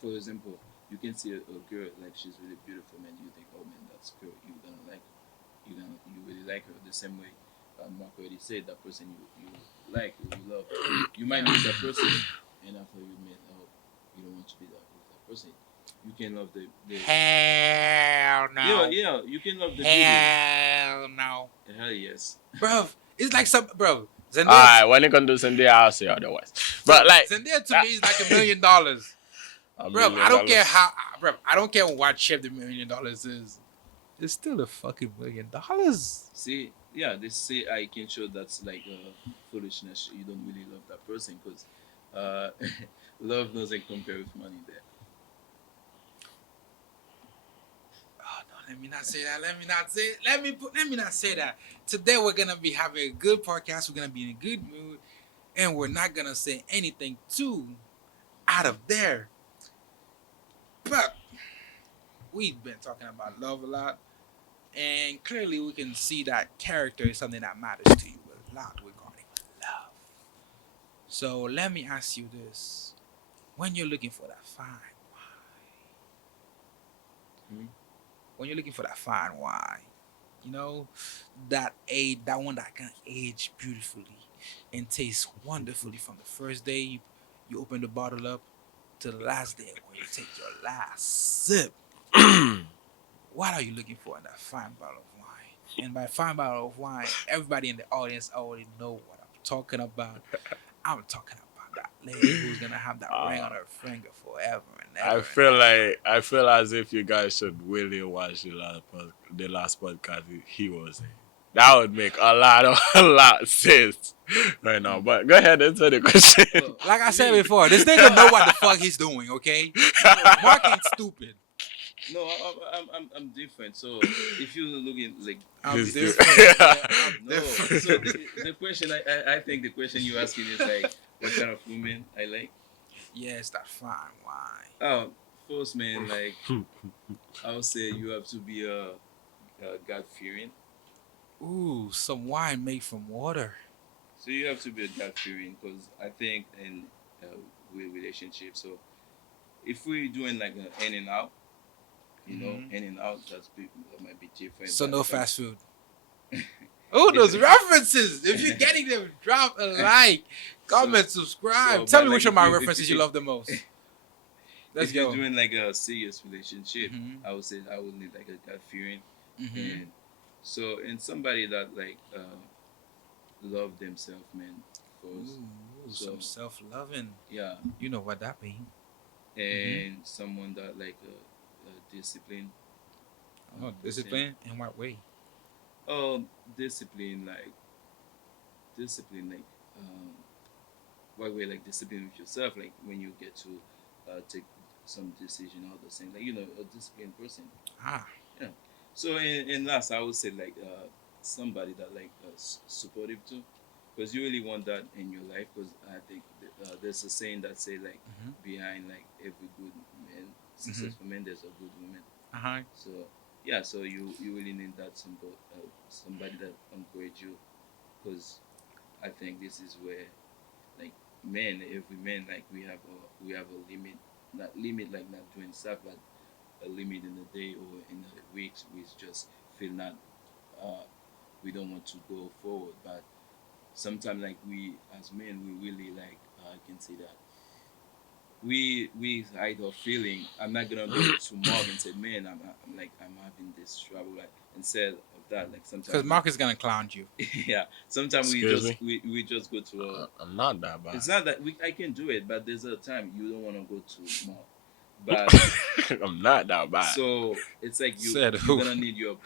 For example, you can see a girl like she's really beautiful, man. You think, oh man, that's girl. You're gonna like, you really like her the same way. Mark already said that person you like or you love. You might Yeah. meet that person, and after you meet, oh, you don't want to be that with that person. You can love the Hell yeah, no. yeah. You can love the beauty. Hell no. Hell yes. Bro, it's like some bro. Alright, when you can do something, I'll say otherwise. But like, Zendaya to uh, me is like $1 million. a Bro, million I don't care dollars. how bro, I don't care what shape the $1 million is. It's still a fucking $1 million. See, yeah, they say I can show that's like foolishness. You don't really love that person because uh, love doesn't compare with money there. Let me not say that. Let me not say. Let me not say that. Today we're gonna be having a good podcast. We're gonna be in a good mood, and we're not gonna say anything too out of there. But we've been talking about love a lot, and clearly we can see that character is something that matters to you a lot regarding love. So let me ask you this: when you're looking for that fine Hmm? when you're looking for that fine wine, you know, that one that can age beautifully and taste wonderfully from the first day you open the bottle up to the last day when you take your last sip. What are you looking for in that fine bottle of wine? And by fine bottle of wine, everybody in the audience already know what I'm talking about. I'm talking about that lady who's gonna have that ring on her finger forever and ever and ever. I feel as if you guys should really watch the last podcast he was in. That would make a lot of sense right now. But go ahead and answer the question. Well, Like I said me, before, this nigga know what the fuck he's doing, okay? Mark ain't stupid. no, I'm different. So if you looking like I'm He's different. different. Yeah, I'm no, so different. the question I think the question you asking is like what kind of woman I like. Yes, that fine wine. Um, First man, like I would say you have to be God fearing. Ooh, some wine made from water. So you have to be a God fearing because I think in with relationship. So if we're doing like an in and out, Mhm. in and out, that might be different. So But no if I'm fast food. Oh, if those references! If you're getting them, drop a like, so comment, subscribe. so Tell but me like which of my if references you love the most. Let's if you're go. doing like a serious relationship, Mhm. I would say I would need like a God fearing Mhm. and so and somebody that like love themselves, man. First, Ooh, so some self-loving. yeah, You know what that means. Mhm. and someone that like discipline Oh, person. discipline in what way? Um, discipline like discipline like um, what way like discipline with yourself like when you get to take some decision all those things like a disciplined person. Ah. Yeah. So in last, I would say like somebody that like supportive too, because you really want that in your life. Because I think there's a saying that say like Mhm. behind like every good man, Mhm. successful man, there's a good woman. Uh huh. So yeah, so you really need that somebody that encourage you, because I think this is where like men, every man like we have a limit, not limit like not doing stuff, but a limit in a day or in a week. We just feel not uh, we don't want to go forward. But sometimes like we as men we really like I can say that we hide our feeling. I'm not gonna go to Mark and say, man, I'm like I'm having this trouble. Like instead of that, like sometimes Because Mark is gonna clown you. yeah, sometimes we Excuse just me. we just go to a. I'm not that bad. It's not that I can do it, but there's a time you don't want to go to Mark. But I'm not that bad. so it's like Said you're who? gonna need your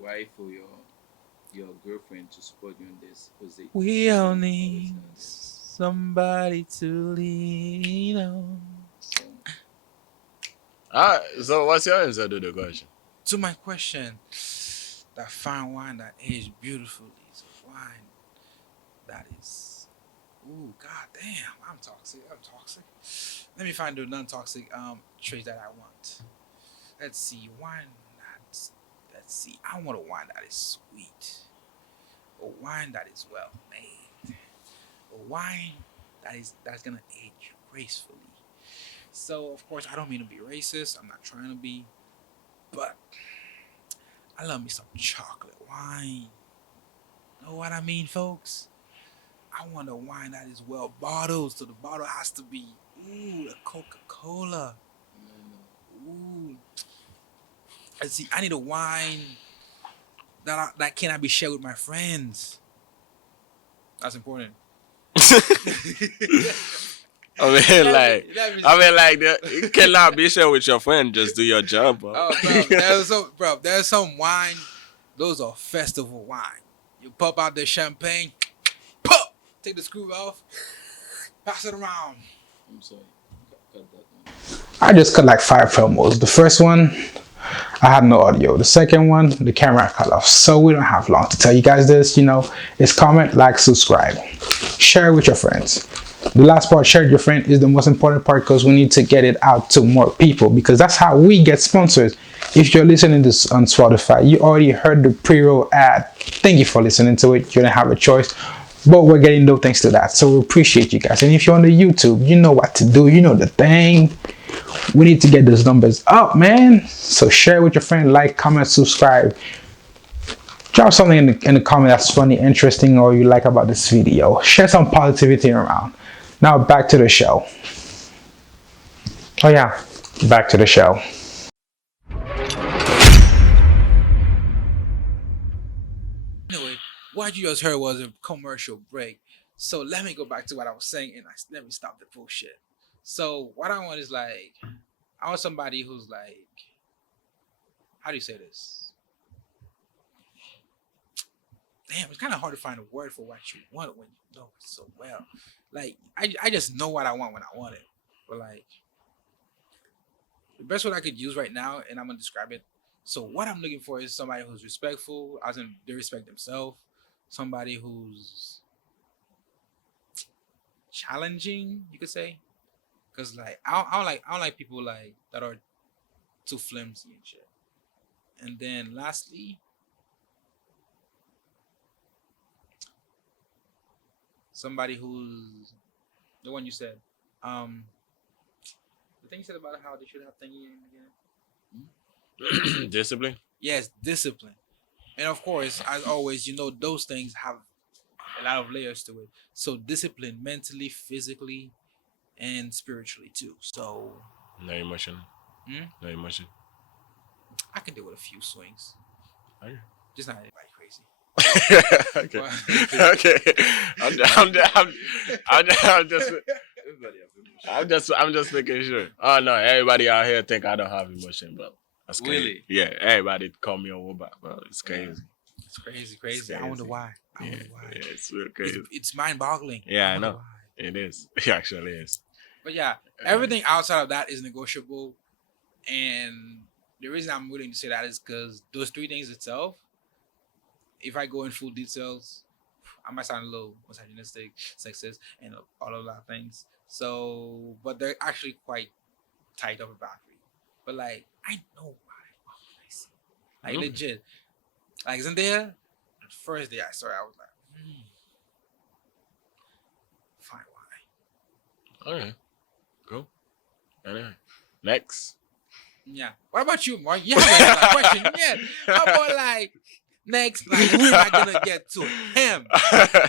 wife or your girlfriend to support you in this because We she's all gonna always need gonna do it. somebody to lean on. So Alright, so what's your answer to the question? To my question, that fine wine that aged beautifully is a wine that is. Ooh, god damn, I'm toxic. I'm toxic. Let me find the non-toxic trait that I want. Let's see, wine that's. Let's see. I want a wine that is sweet, a wine that is well made, a wine that's gonna age gracefully. So of course I don't mean to be racist. I'm not trying to be, but I love me some chocolate wine. Know what I mean, folks? I want a wine that is well bottled, so the bottle has to be a Coca-Cola. Ooh, and see, I need a wine that cannot be shared with my friends. That's important. I mean, like, Let me it cannot be shared with your friend. Just do your job, bro. Oh, bro, there's some wine. Those are festival wine. You pop out the champagne, pop, take the screw off, pass it around. I'm sorry, cut that one. I just cut like 5 promos. The first one, I had no audio. The second one, the camera cut off. So we don't have long to tell you guys this. It's comment, like, subscribe, share with your friends. The last part, share with your friend, is the most important part because we need to get it out to more people because that's how we get sponsors. If you're listening to this on Spotify, you already heard the pre-roll ad. Thank you for listening to it. You don't have a choice, but we're getting no thanks to that. So we appreciate you guys. And if you're on the YouTube, you know what to do. You know the thing. We need to get those numbers up, man. So share with your friend, like, comment, subscribe. Drop something in the comment that's funny, interesting, or you like about this video. Share some positivity around. Now back to the show. Oh yeah, back to the show. Anyway, what you just heard was a commercial break. So let me go back to what I was saying and let me stop the bullshit. So what I want is like, I want somebody who's like, how do you say this? Damn, it's kind of hard to find a word for what you want when you know it so well. Like, I just know what I want when I want it. But like, the best word I could use right now, and I'm gonna describe it. So what I'm looking for is somebody who's respectful, as in they respect themselves. Somebody who's challenging, you could say. Cause like I don't like people like that are too flimsy and shit. And then lastly, somebody who's the one you said. The thing you said about how they should have thingy again. Discipline. Yes, discipline. And of course, as always, those things have a lot of layers to it. So discipline mentally, physically, and spiritually too. So No emotion. Hmm? No emotion. I can deal with a few swings. Okay. Just not anybody crazy. Okay. Well, Okay. I'm just making sure. Oh no, everybody out here think I don't have emotion, bro. That's crazy. Really? Yeah, everybody call me a robot, bro. It's crazy. It's crazy. I wonder why. I Yeah, wonder why. yeah, it's real crazy. It's mind-boggling. Yeah, I wonder know. why. It is. It actually is. But yeah, everything outside of that is negotiable. And the reason I'm willing to say that is because those three things itself, if I go in full details, I might sound a little misogynistic, sexist, and all of that things. So, but they're actually quite tight of a boundary. But like, I know why. I see. Like legit. Like Zendaya, the first day I saw her, I was like, fine wine. Okay. Cool. Anyway. Next. Yeah. What about you, Mark? You haven't answered that question yet. How about like next, like who am I gonna get to? Him.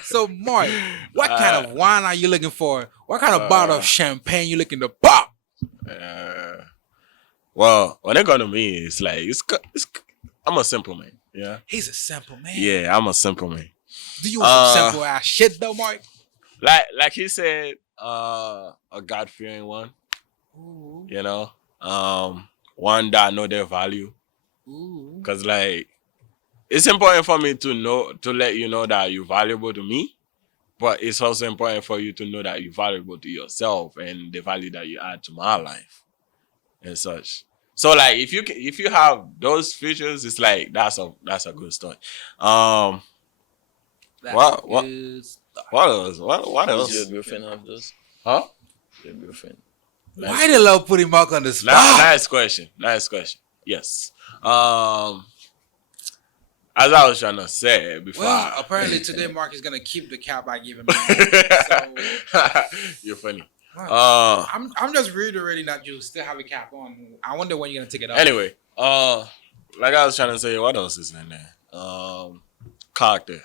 So Mark, what kind of wine are you looking for? What kind of bottle of champagne you looking to pop? Well, when it comes to me, it's like I'm a simple man. Yeah. He's a simple man. Yeah, I'm a simple man. Do you want some simple ass shit though, Mark? Like he said, a God fearing one. Ooh. You know, one that know their value. Ooh. Cause like it's important for me to let you know that you're valuable to me, but it's also important for you to know that you're valuable to yourself and the value that you add to my life and such. So like if you have those features, it's like that's a good start. What else? What else? Does your girlfriend have those? Huh? Your girlfriend. Why they love putting Mark on the spot? Nice question. Yes. As I was trying to say before. Well, apparently today Mark is gonna keep the cap I gave him. So you're funny. I'm just reiterating that you still have a cap on. I wonder when you're gonna take it off. Anyway, like I was trying to say, what else is in there? Character,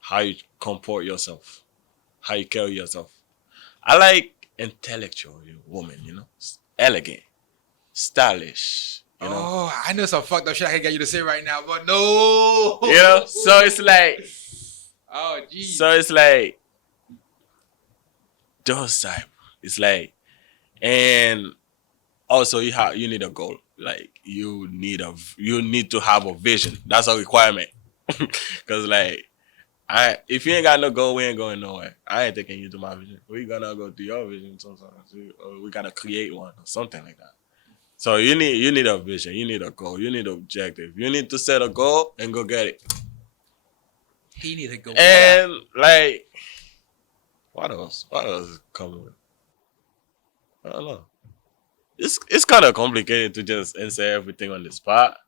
how you comport yourself, how you carry yourself. I like intellectual woman, elegant, stylish. Oh, I know some fucked up shit I can get you to say right now, but no. So it's like, oh, geez. So it's like those type. It's like, and also you need a goal. Like you need to have a vision. That's a requirement. Cause like, if you ain't got no goal, we ain't going nowhere. I ain't taking you to my vision. We gonna go to your vision sometimes. Or we gotta create one or something like that. So you need a vision, you need a goal, you need an objective. You need to set a goal and go get it. He need to go get that. And like, what else? What else is coming? I don't know. It's kind of complicated to just answer everything on the spot.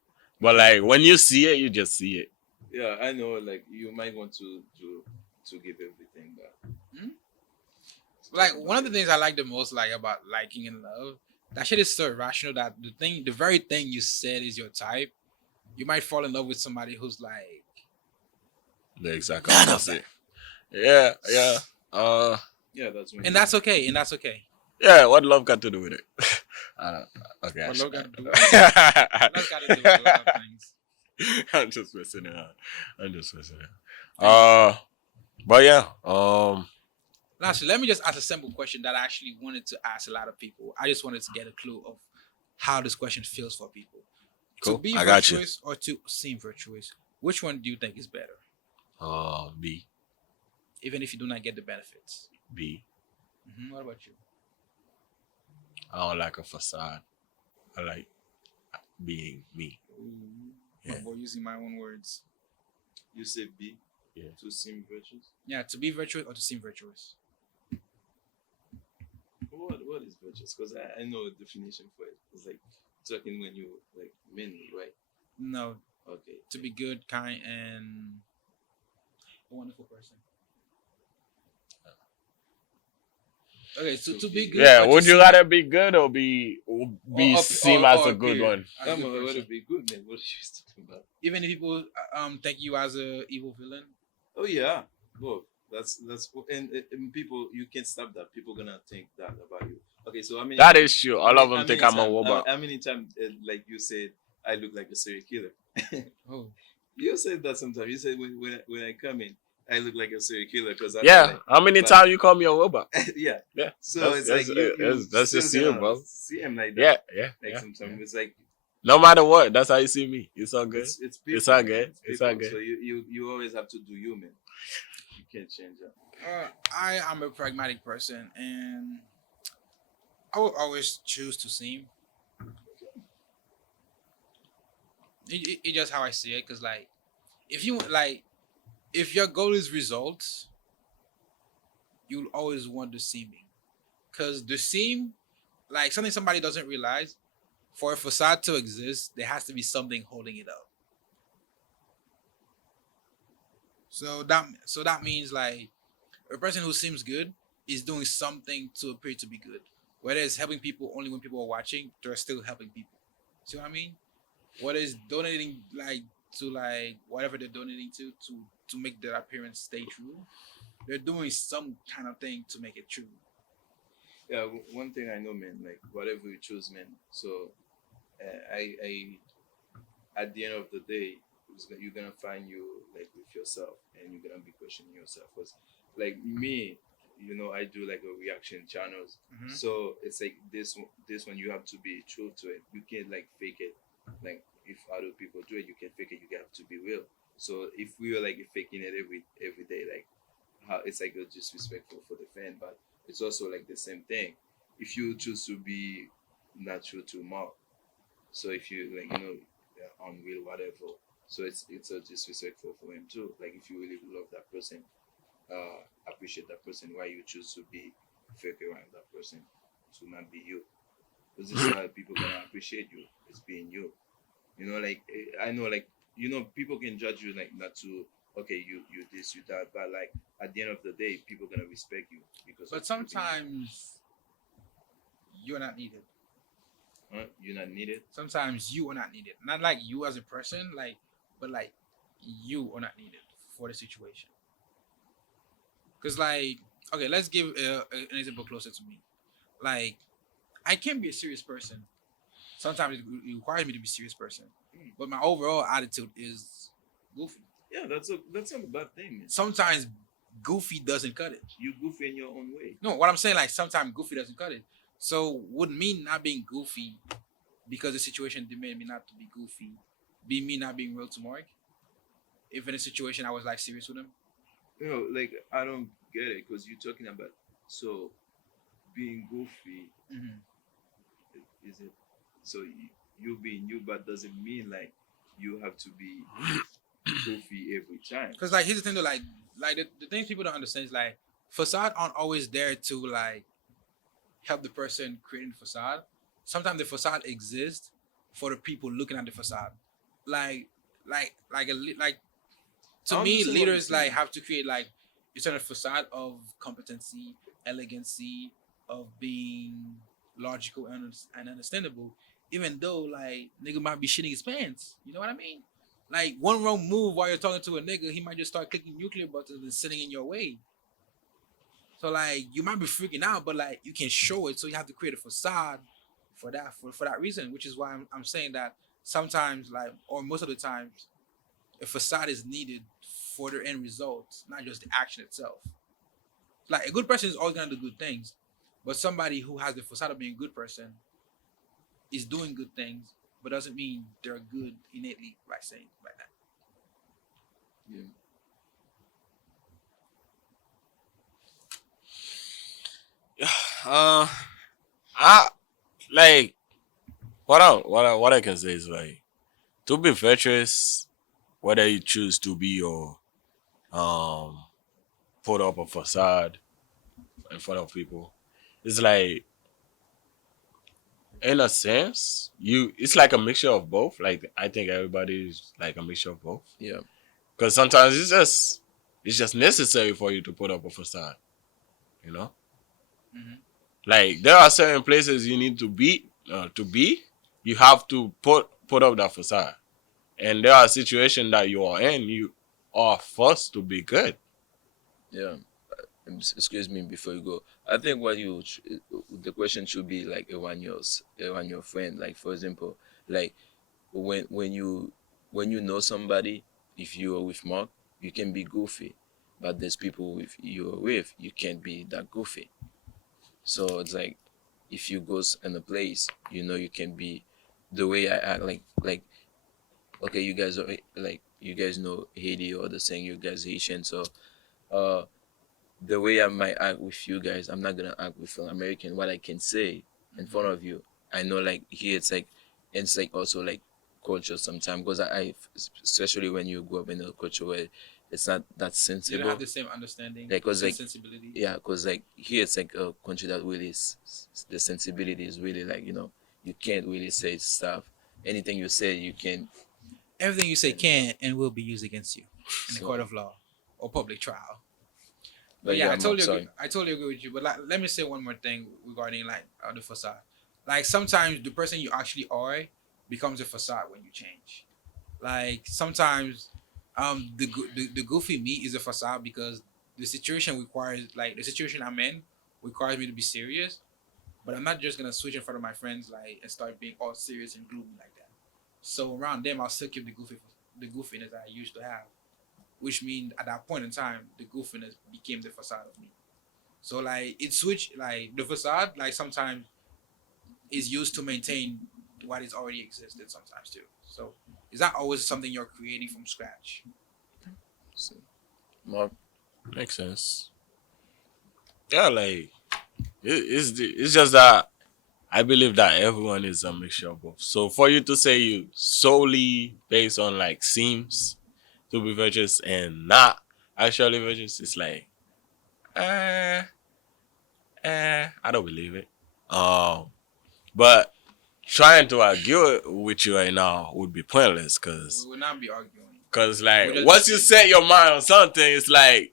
But like when you see it, you just see it. Yeah, I know. Like you might want to give everything, but Like one of the things I like the most, like about liking and love, that shit is so irrational that the very thing you said is your type, you might fall in love with somebody who's like The exact none of opposite. that, Yeah, yeah. Uh, yeah, that's when. and that's okay, and that's okay. yeah. What love got to do with it? I don't. Okay. What love got to do? Love got to do with a lot of things. I'm just messing around. I'm just messing around. But yeah. Lastly, let me just ask a simple question that I actually wanted to ask a lot of people. I just wanted to get a clue of how this question feels for people. Cool. To be I got you. virtuous or to seem virtuous, which one do you think is better? B. Even if you do not get the benefits. B. What about you? I don't like a facade. I like being me. Yeah. We're using my own words. You say B. Yeah. To seem virtuous. Yeah, to be virtuous or to seem virtuous. What is virtuous? Because I know a definition for it. It's like talking when you like manly, right? No, Okay. to be good, kind, and a wonderful person. Okay, so to be good. Yeah. or to Would you seem- rather be good or be seen as a good okay. one? as a I'm good gonna person? be good, man. What are you talking about? Even if people think you as a evil villain. Oh yeah, both. That's and people you can't stop that. People gonna think that about you. Okay, so I mean That is true. All of them think I'm a time, robot. how many times like you said I look like a serial killer? Oh, You said that sometimes. You said when I come in, I look like a serial killer because I Yeah. How many but- times you call me a robot? yeah. Yeah. So it's like that's still just you, gonna bro. see him like that. Yeah. Yeah. Like Yeah. sometimes it's like No matter what, that's how you see me. It's all good. it's people. It's all man. good. It's all good. So you always have to do you, man. You can't change that. I am a pragmatic person, and I will always choose to seem. It's just how I see it, cause like, if you like, if your goal is results, you'll always want the seeming, cause the seam, like something somebody doesn't realize, for a facade to exist, there has to be something holding it up. So that means like a person who seems good is doing something to appear to be good. Whether it's helping people only when people are watching, they're still helping people. See what I mean? Whether it's donating like to like whatever they're donating to make their appearance stay true, they're doing some kind of thing to make it true. Yeah, one thing I know, man. Like whatever you choose, man. So I at the end of the day, you're gonna find you like with yourself, and you're gonna be questioning yourself. Cause like me, I do like a reaction channels. Mhm. So it's like this one you have to be true to it. You can't like fake it. Like if other people do it, you can fake it. You have to be real. So if we were like faking it every day, like how it's like a disrespectful for the fan, but it's also like the same thing. If you choose to be not true to Mark, so if you like unreal whatever, so it's a disrespectful for him too. Like if you really love that person, appreciate that person, why you choose to be fake around that person to not be you? Because this is how people gonna appreciate you. It's being you. Like I know, like people can judge you like not to. Okay, you this, you that, but like at the end of the day, people gonna respect you because. But of you being you. sometimes you're not needed. Huh? You're not needed. Sometimes you are not needed. Not like you as a person, like, but like you are not needed for the situation. Cause like, okay, let's give an example closer to me. Like, I can be a serious person. Sometimes it requires me to be a serious person, but my overall attitude is goofy. Yeah, that's not a bad thing, man. Sometimes goofy doesn't cut it. You goofy in your own way. No, what I'm saying, like sometimes goofy doesn't cut it. So would me not being goofy because the situation demanded me not to be goofy be me not being real to Mark? If in a situation I was like serious with him? Like I don't get it because you're talking about so being goofy. Mm-hmm. Is it So you being you, but doesn't mean like you have to be goofy every time. Cause like here's the thing though, like the things people don't understand is like facade aren't always there to like help the person creating the facade. Sometimes the facade exists for the people looking at the facade. Like like to I me, understand what you're leaders like saying. have to create like a certain facade of competency, elegancy, of being logical and understandable. Even though like nigga might be shitting his pants, you know what I mean? Like one wrong move while you're talking to a nigga, he might just start clicking nuclear buttons and sitting in your way. So like you might be freaking out, but like you can show it. So you have to create a facade for that reason, which is why I'm saying that sometimes like or most of the times a facade is needed for the end result, not just the action itself. Like a good person is always gonna do good things, but somebody who has the facade of being a good person is doing good things, but doesn't mean they're good innately by saying like that. Yeah. Uh, I like what I can say is like to be virtuous, whether you choose to be or um put up a facade in front of people, it's like in a sense you it's like a mixture of both. Like I think everybody's like a mixture of both Yeah. because sometimes it's just necessary for you to put up a facade, you know. Mm-hmm. Like there are certain places you need to be you have to put up that facade, and there are situations that you are in you are forced to be good. Yeah. Excuse me before you go. I think the question should be like around your friend. Like for example, like when you know somebody, if you are with Mark, you can be goofy, but there's people with you're with, you can't be that goofy. So it's like if you in a place, you can be the way I act. Like okay, you guys are like you guys know Haiti or the saying you guys Haitian, so uh the way I might act with you guys, I'm not gonna act with an American. What I can say in front of you, I know like here it's like also like culture sometimes because especially when you grow up in a culture where it's not that You don't have sensible. the same understanding, Like, cause same like sensibility. yeah, cause like here it's like a country that really the sensibility is really like you can't really say stuff. Anything you say, you can. Everything you say can and will be used against you in the So, court of law or public trial. But but yeah, yeah, Mark, sorry. I totally agree with you. But like, let me say one more thing regarding like the facade. Like sometimes the person you actually are becomes a facade when you change. Like sometimes, the goofy me is a facade because the situation I'm in requires me to be serious. But I'm not just gonna switch in front of my friends like and start being all serious and gloomy like that. So around them, I'll still keep the goofiness that I used to have, which means at that point in time, the goofiness became the facade of me. So like it switched like the facade like sometimes is used to maintain what is already existed sometimes too. So it's not always something you're creating from scratch. So, Mark, Makes sense. Yeah, like it's just that I believe that everyone is a mixture of both. So for you to say you solely based on like seems to be virtuous and not actually virtuous, it's like uh I don't believe it. But trying to argue with you right now would be pointless We will not be arguing. like We'll just once be you saying set your mind on something, it's like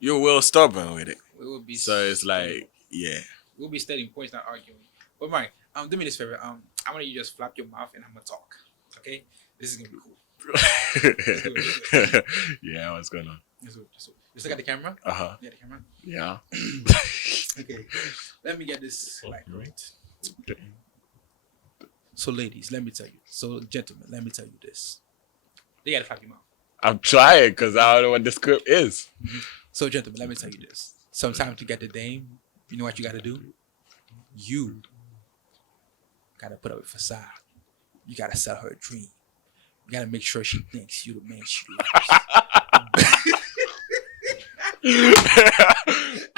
you will stubborn with it. we will be So it's studying. like yeah. We'll be studying points, not arguing. But Mike, do me this favor. I want you to just flap your mouth and I'm gonna talk. Okay, this is gonna be cool. Yeah, what's going on? Just look at the camera. Uh-huh. Yeah, the camera. Yeah. Okay, let me get this like right. So, ladies, let me tell you. So, gentlemen, let me tell you this. They gotta flap your mouth. I'm trying because I don't know what the script is. So, gentlemen, let me tell you this. Sometimes to get the dame, you know what you gotta do? You gotta put up a facade. You gotta sell her a dream. You gotta make sure she thinks you the man she loves.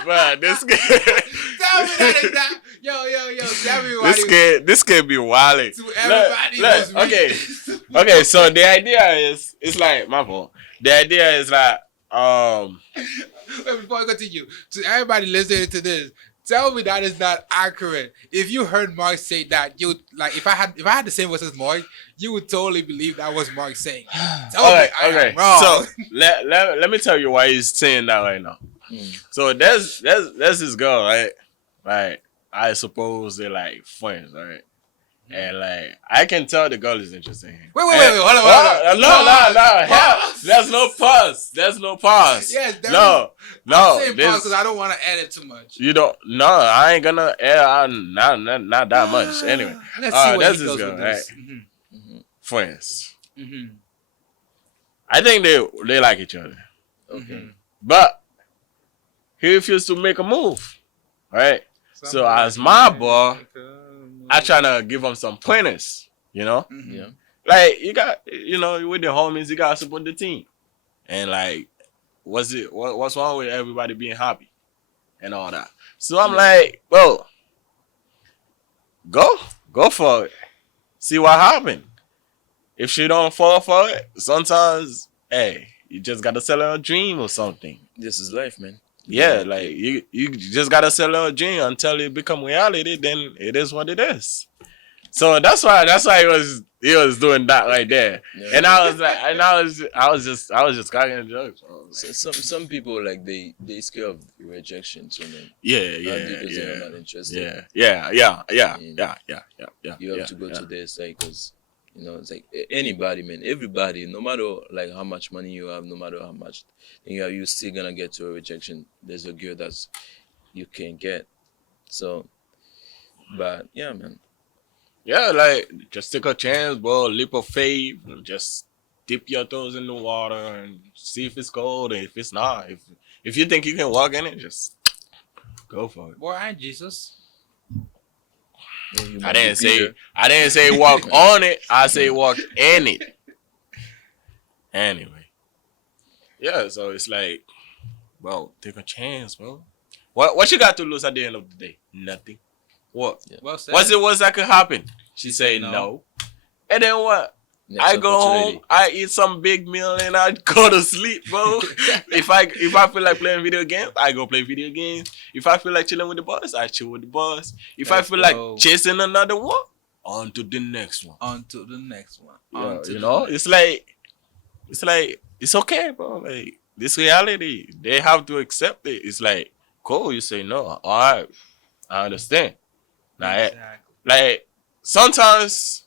But this guy. Tell me that is that. Yo, To everybody, this can be wild. to everybody who's Okay. reading. Okay, so the idea is it's like my fault. The idea is like Wait, before I continue, to everybody listening to this, tell me that is not accurate. If you heard Mark say that, you like if I had the same voice as Mark, you would totally believe that was Mark saying. Tell me I am wrong. So let me tell you why he's saying that right now. So there's this girl, right? Like I suppose they're like friends, right? And like I can tell the girl is interested in him. Wait, hold on. No. Pause. There's no pause. There's no pause. Yes, there no. I'm saying this- pause because I don't want to edit too much. You don't. No, I ain't gonna air out not that much. Anyway, Let's see where that's he this goes girl, with this. friends. Mm-hmm. I think they like each other, Okay. but he refused to make a move, right? So as my boy, I try to give him some pointers, you know? Yeah. Like you got, with the homies, you gotta support the team. And like, what's wrong with everybody being happy and all that? So I'm like, well, go for it. See what happens. If she don't fall for it, sometimes, hey, you just gotta sell her a dream or something. This is life, man. Yeah, like you just gotta sell her a dream until it become reality. Then it is what it is. So that's why he was doing that right there. Yeah. And I was like, I was just cracking a joke. Some people like they scared of rejection, so man. Yeah, Because they're not interested. yeah. You have to go to this, like, cause it's like anybody, man, everybody, no matter like how much money you have, no matter how much thing you have, you still gonna get to a rejection. There's a girl that's you can't get. So, but yeah, man. Yeah, like just take a chance, bro. Leap of faith. Just dip your toes in the water and see if it's cold. And if it's not, if you think you can walk in it, just go for it. Boy, I ain't Jesus. Yeah, you I might didn't be say Peter. I didn't say walk on it. I say walk in it. Anyway, yeah. So it's like, bro, take a chance, bro. What you got to lose at the end of the day? Nothing. What? Yeah. Well said. What's the worst that could happen? She say no. no. And then what? Next I go opportunity. home, I eat some big meal, and I go to sleep, bro. if I feel like playing video games, I go play video games. If I feel like chilling with the boss, I chill with the boss. If I Let's feel go. like chasing another one, on to the next one. On to the next one. Yeah, On to you the know, next. it's like it's okay, bro. Like this reality, they have to accept it. It's like cool. You say no, all right, I understand. Exactly. Like sometimes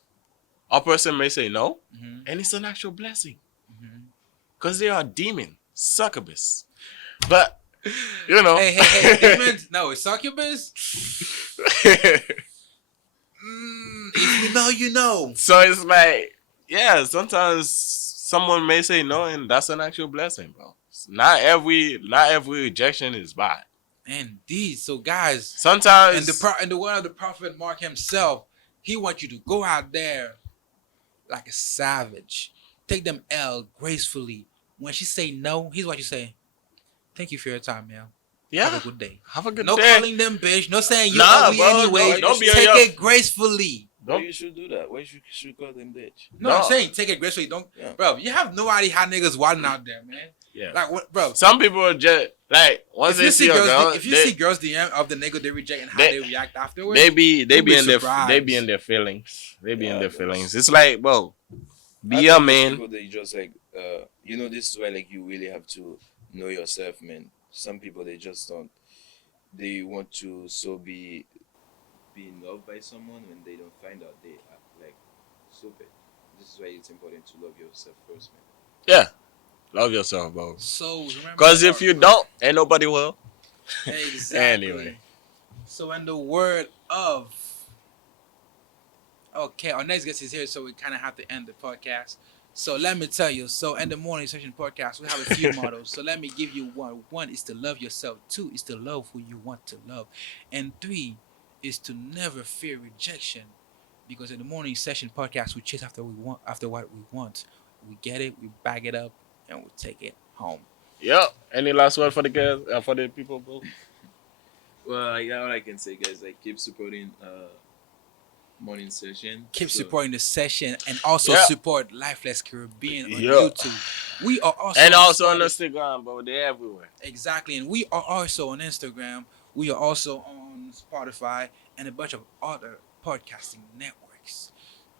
a person may say no, Mhm. and it's an actual blessing Mhm. because they are demon succubus. But you know, Hey, demons? No, it's succubus. If you know, you know. So it's like, yeah, sometimes someone may say no, and that's an actual blessing, bro. Not every rejection is bad. Indeed. So, guys, Sometimes in the word of the prophet Mark himself, he wants you to go out there like a savage. Take them L gracefully. When she say no, here's what you say. Thank you for your time, man. yeah, Have a good day. have a good No day. calling them bitch. No saying you Nah, ugly bro, anyway. don't be on Take your- it gracefully. Why you should do that? Why should call them bitch? No, No. I'm saying take it gracefully. Don't, Yeah. bro. You have no idea how niggas wilding out there, man. Yeah. Like what, bro? Some people are just like once If they you see see a girls, girl, if you they, see girls DM of the nigga they reject and how they- they react afterwards, they be You'll be in their surprised. feelings. They be in Yeah, their that's- feelings. It's like, bro, I be think a those man. People, they just like, this is why like you really have to know yourself, man. Some people they just don't. They want to be loved by someone when they don't find out they are like stupid. This is why it's important to love yourself first, man. Yeah, love yourself, bro. So remember, Because if you don't, ain't nobody will. exactly. Anyway. So in the word of, okay, our next guest is here, so we kind of have to end the podcast. So let me tell you. So in the morning session podcast, we have a few mottos. So let me give you one. One is to love yourself. Two is to love who you want to love, and three is to never fear rejection. Because in the morning session podcast, we chase after what we want. We get it, we bag it up, and we take it home. Yep. Any last word for the guys, for the people, bro? Well, yeah, all I can say, guys, like keep supporting morning session. Keep So supporting the session and also Yeah. support Lifeless Caribbean on Yeah. YouTube. We are also And on also on Spotify. Instagram, bro. They're everywhere. Exactly, and we are also on Instagram. We are also on Spotify and a bunch of other podcasting networks.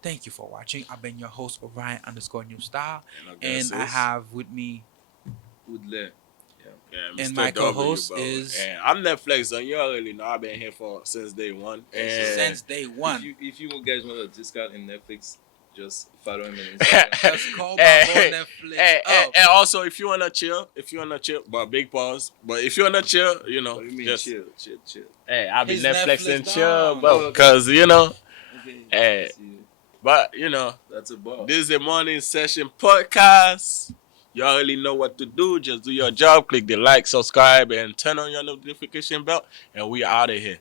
Thank you for watching. I've been your host, Orion underscore New Style, And I guess and I it's have with me, Woodlet. yeah, and Mr. my W, co-host bro. is And I'm Netflix, and you already know I've been here for since day one. And since day If one. you guys want a discount in Netflix, just follow him on Instagram. Just call my boy Netflix up. and also if you wanna chill, but big pause. But if you wanna chill, What do you mean just chill? hey, I'll be His Netflix Netflix and chill, down. bro. Oh, okay. Cause Okay. hey, See, but that's a bar. this is a morning session podcast. You already know what to do. Just do your job. Click the like, subscribe, and turn on your notification bell. And we out of here.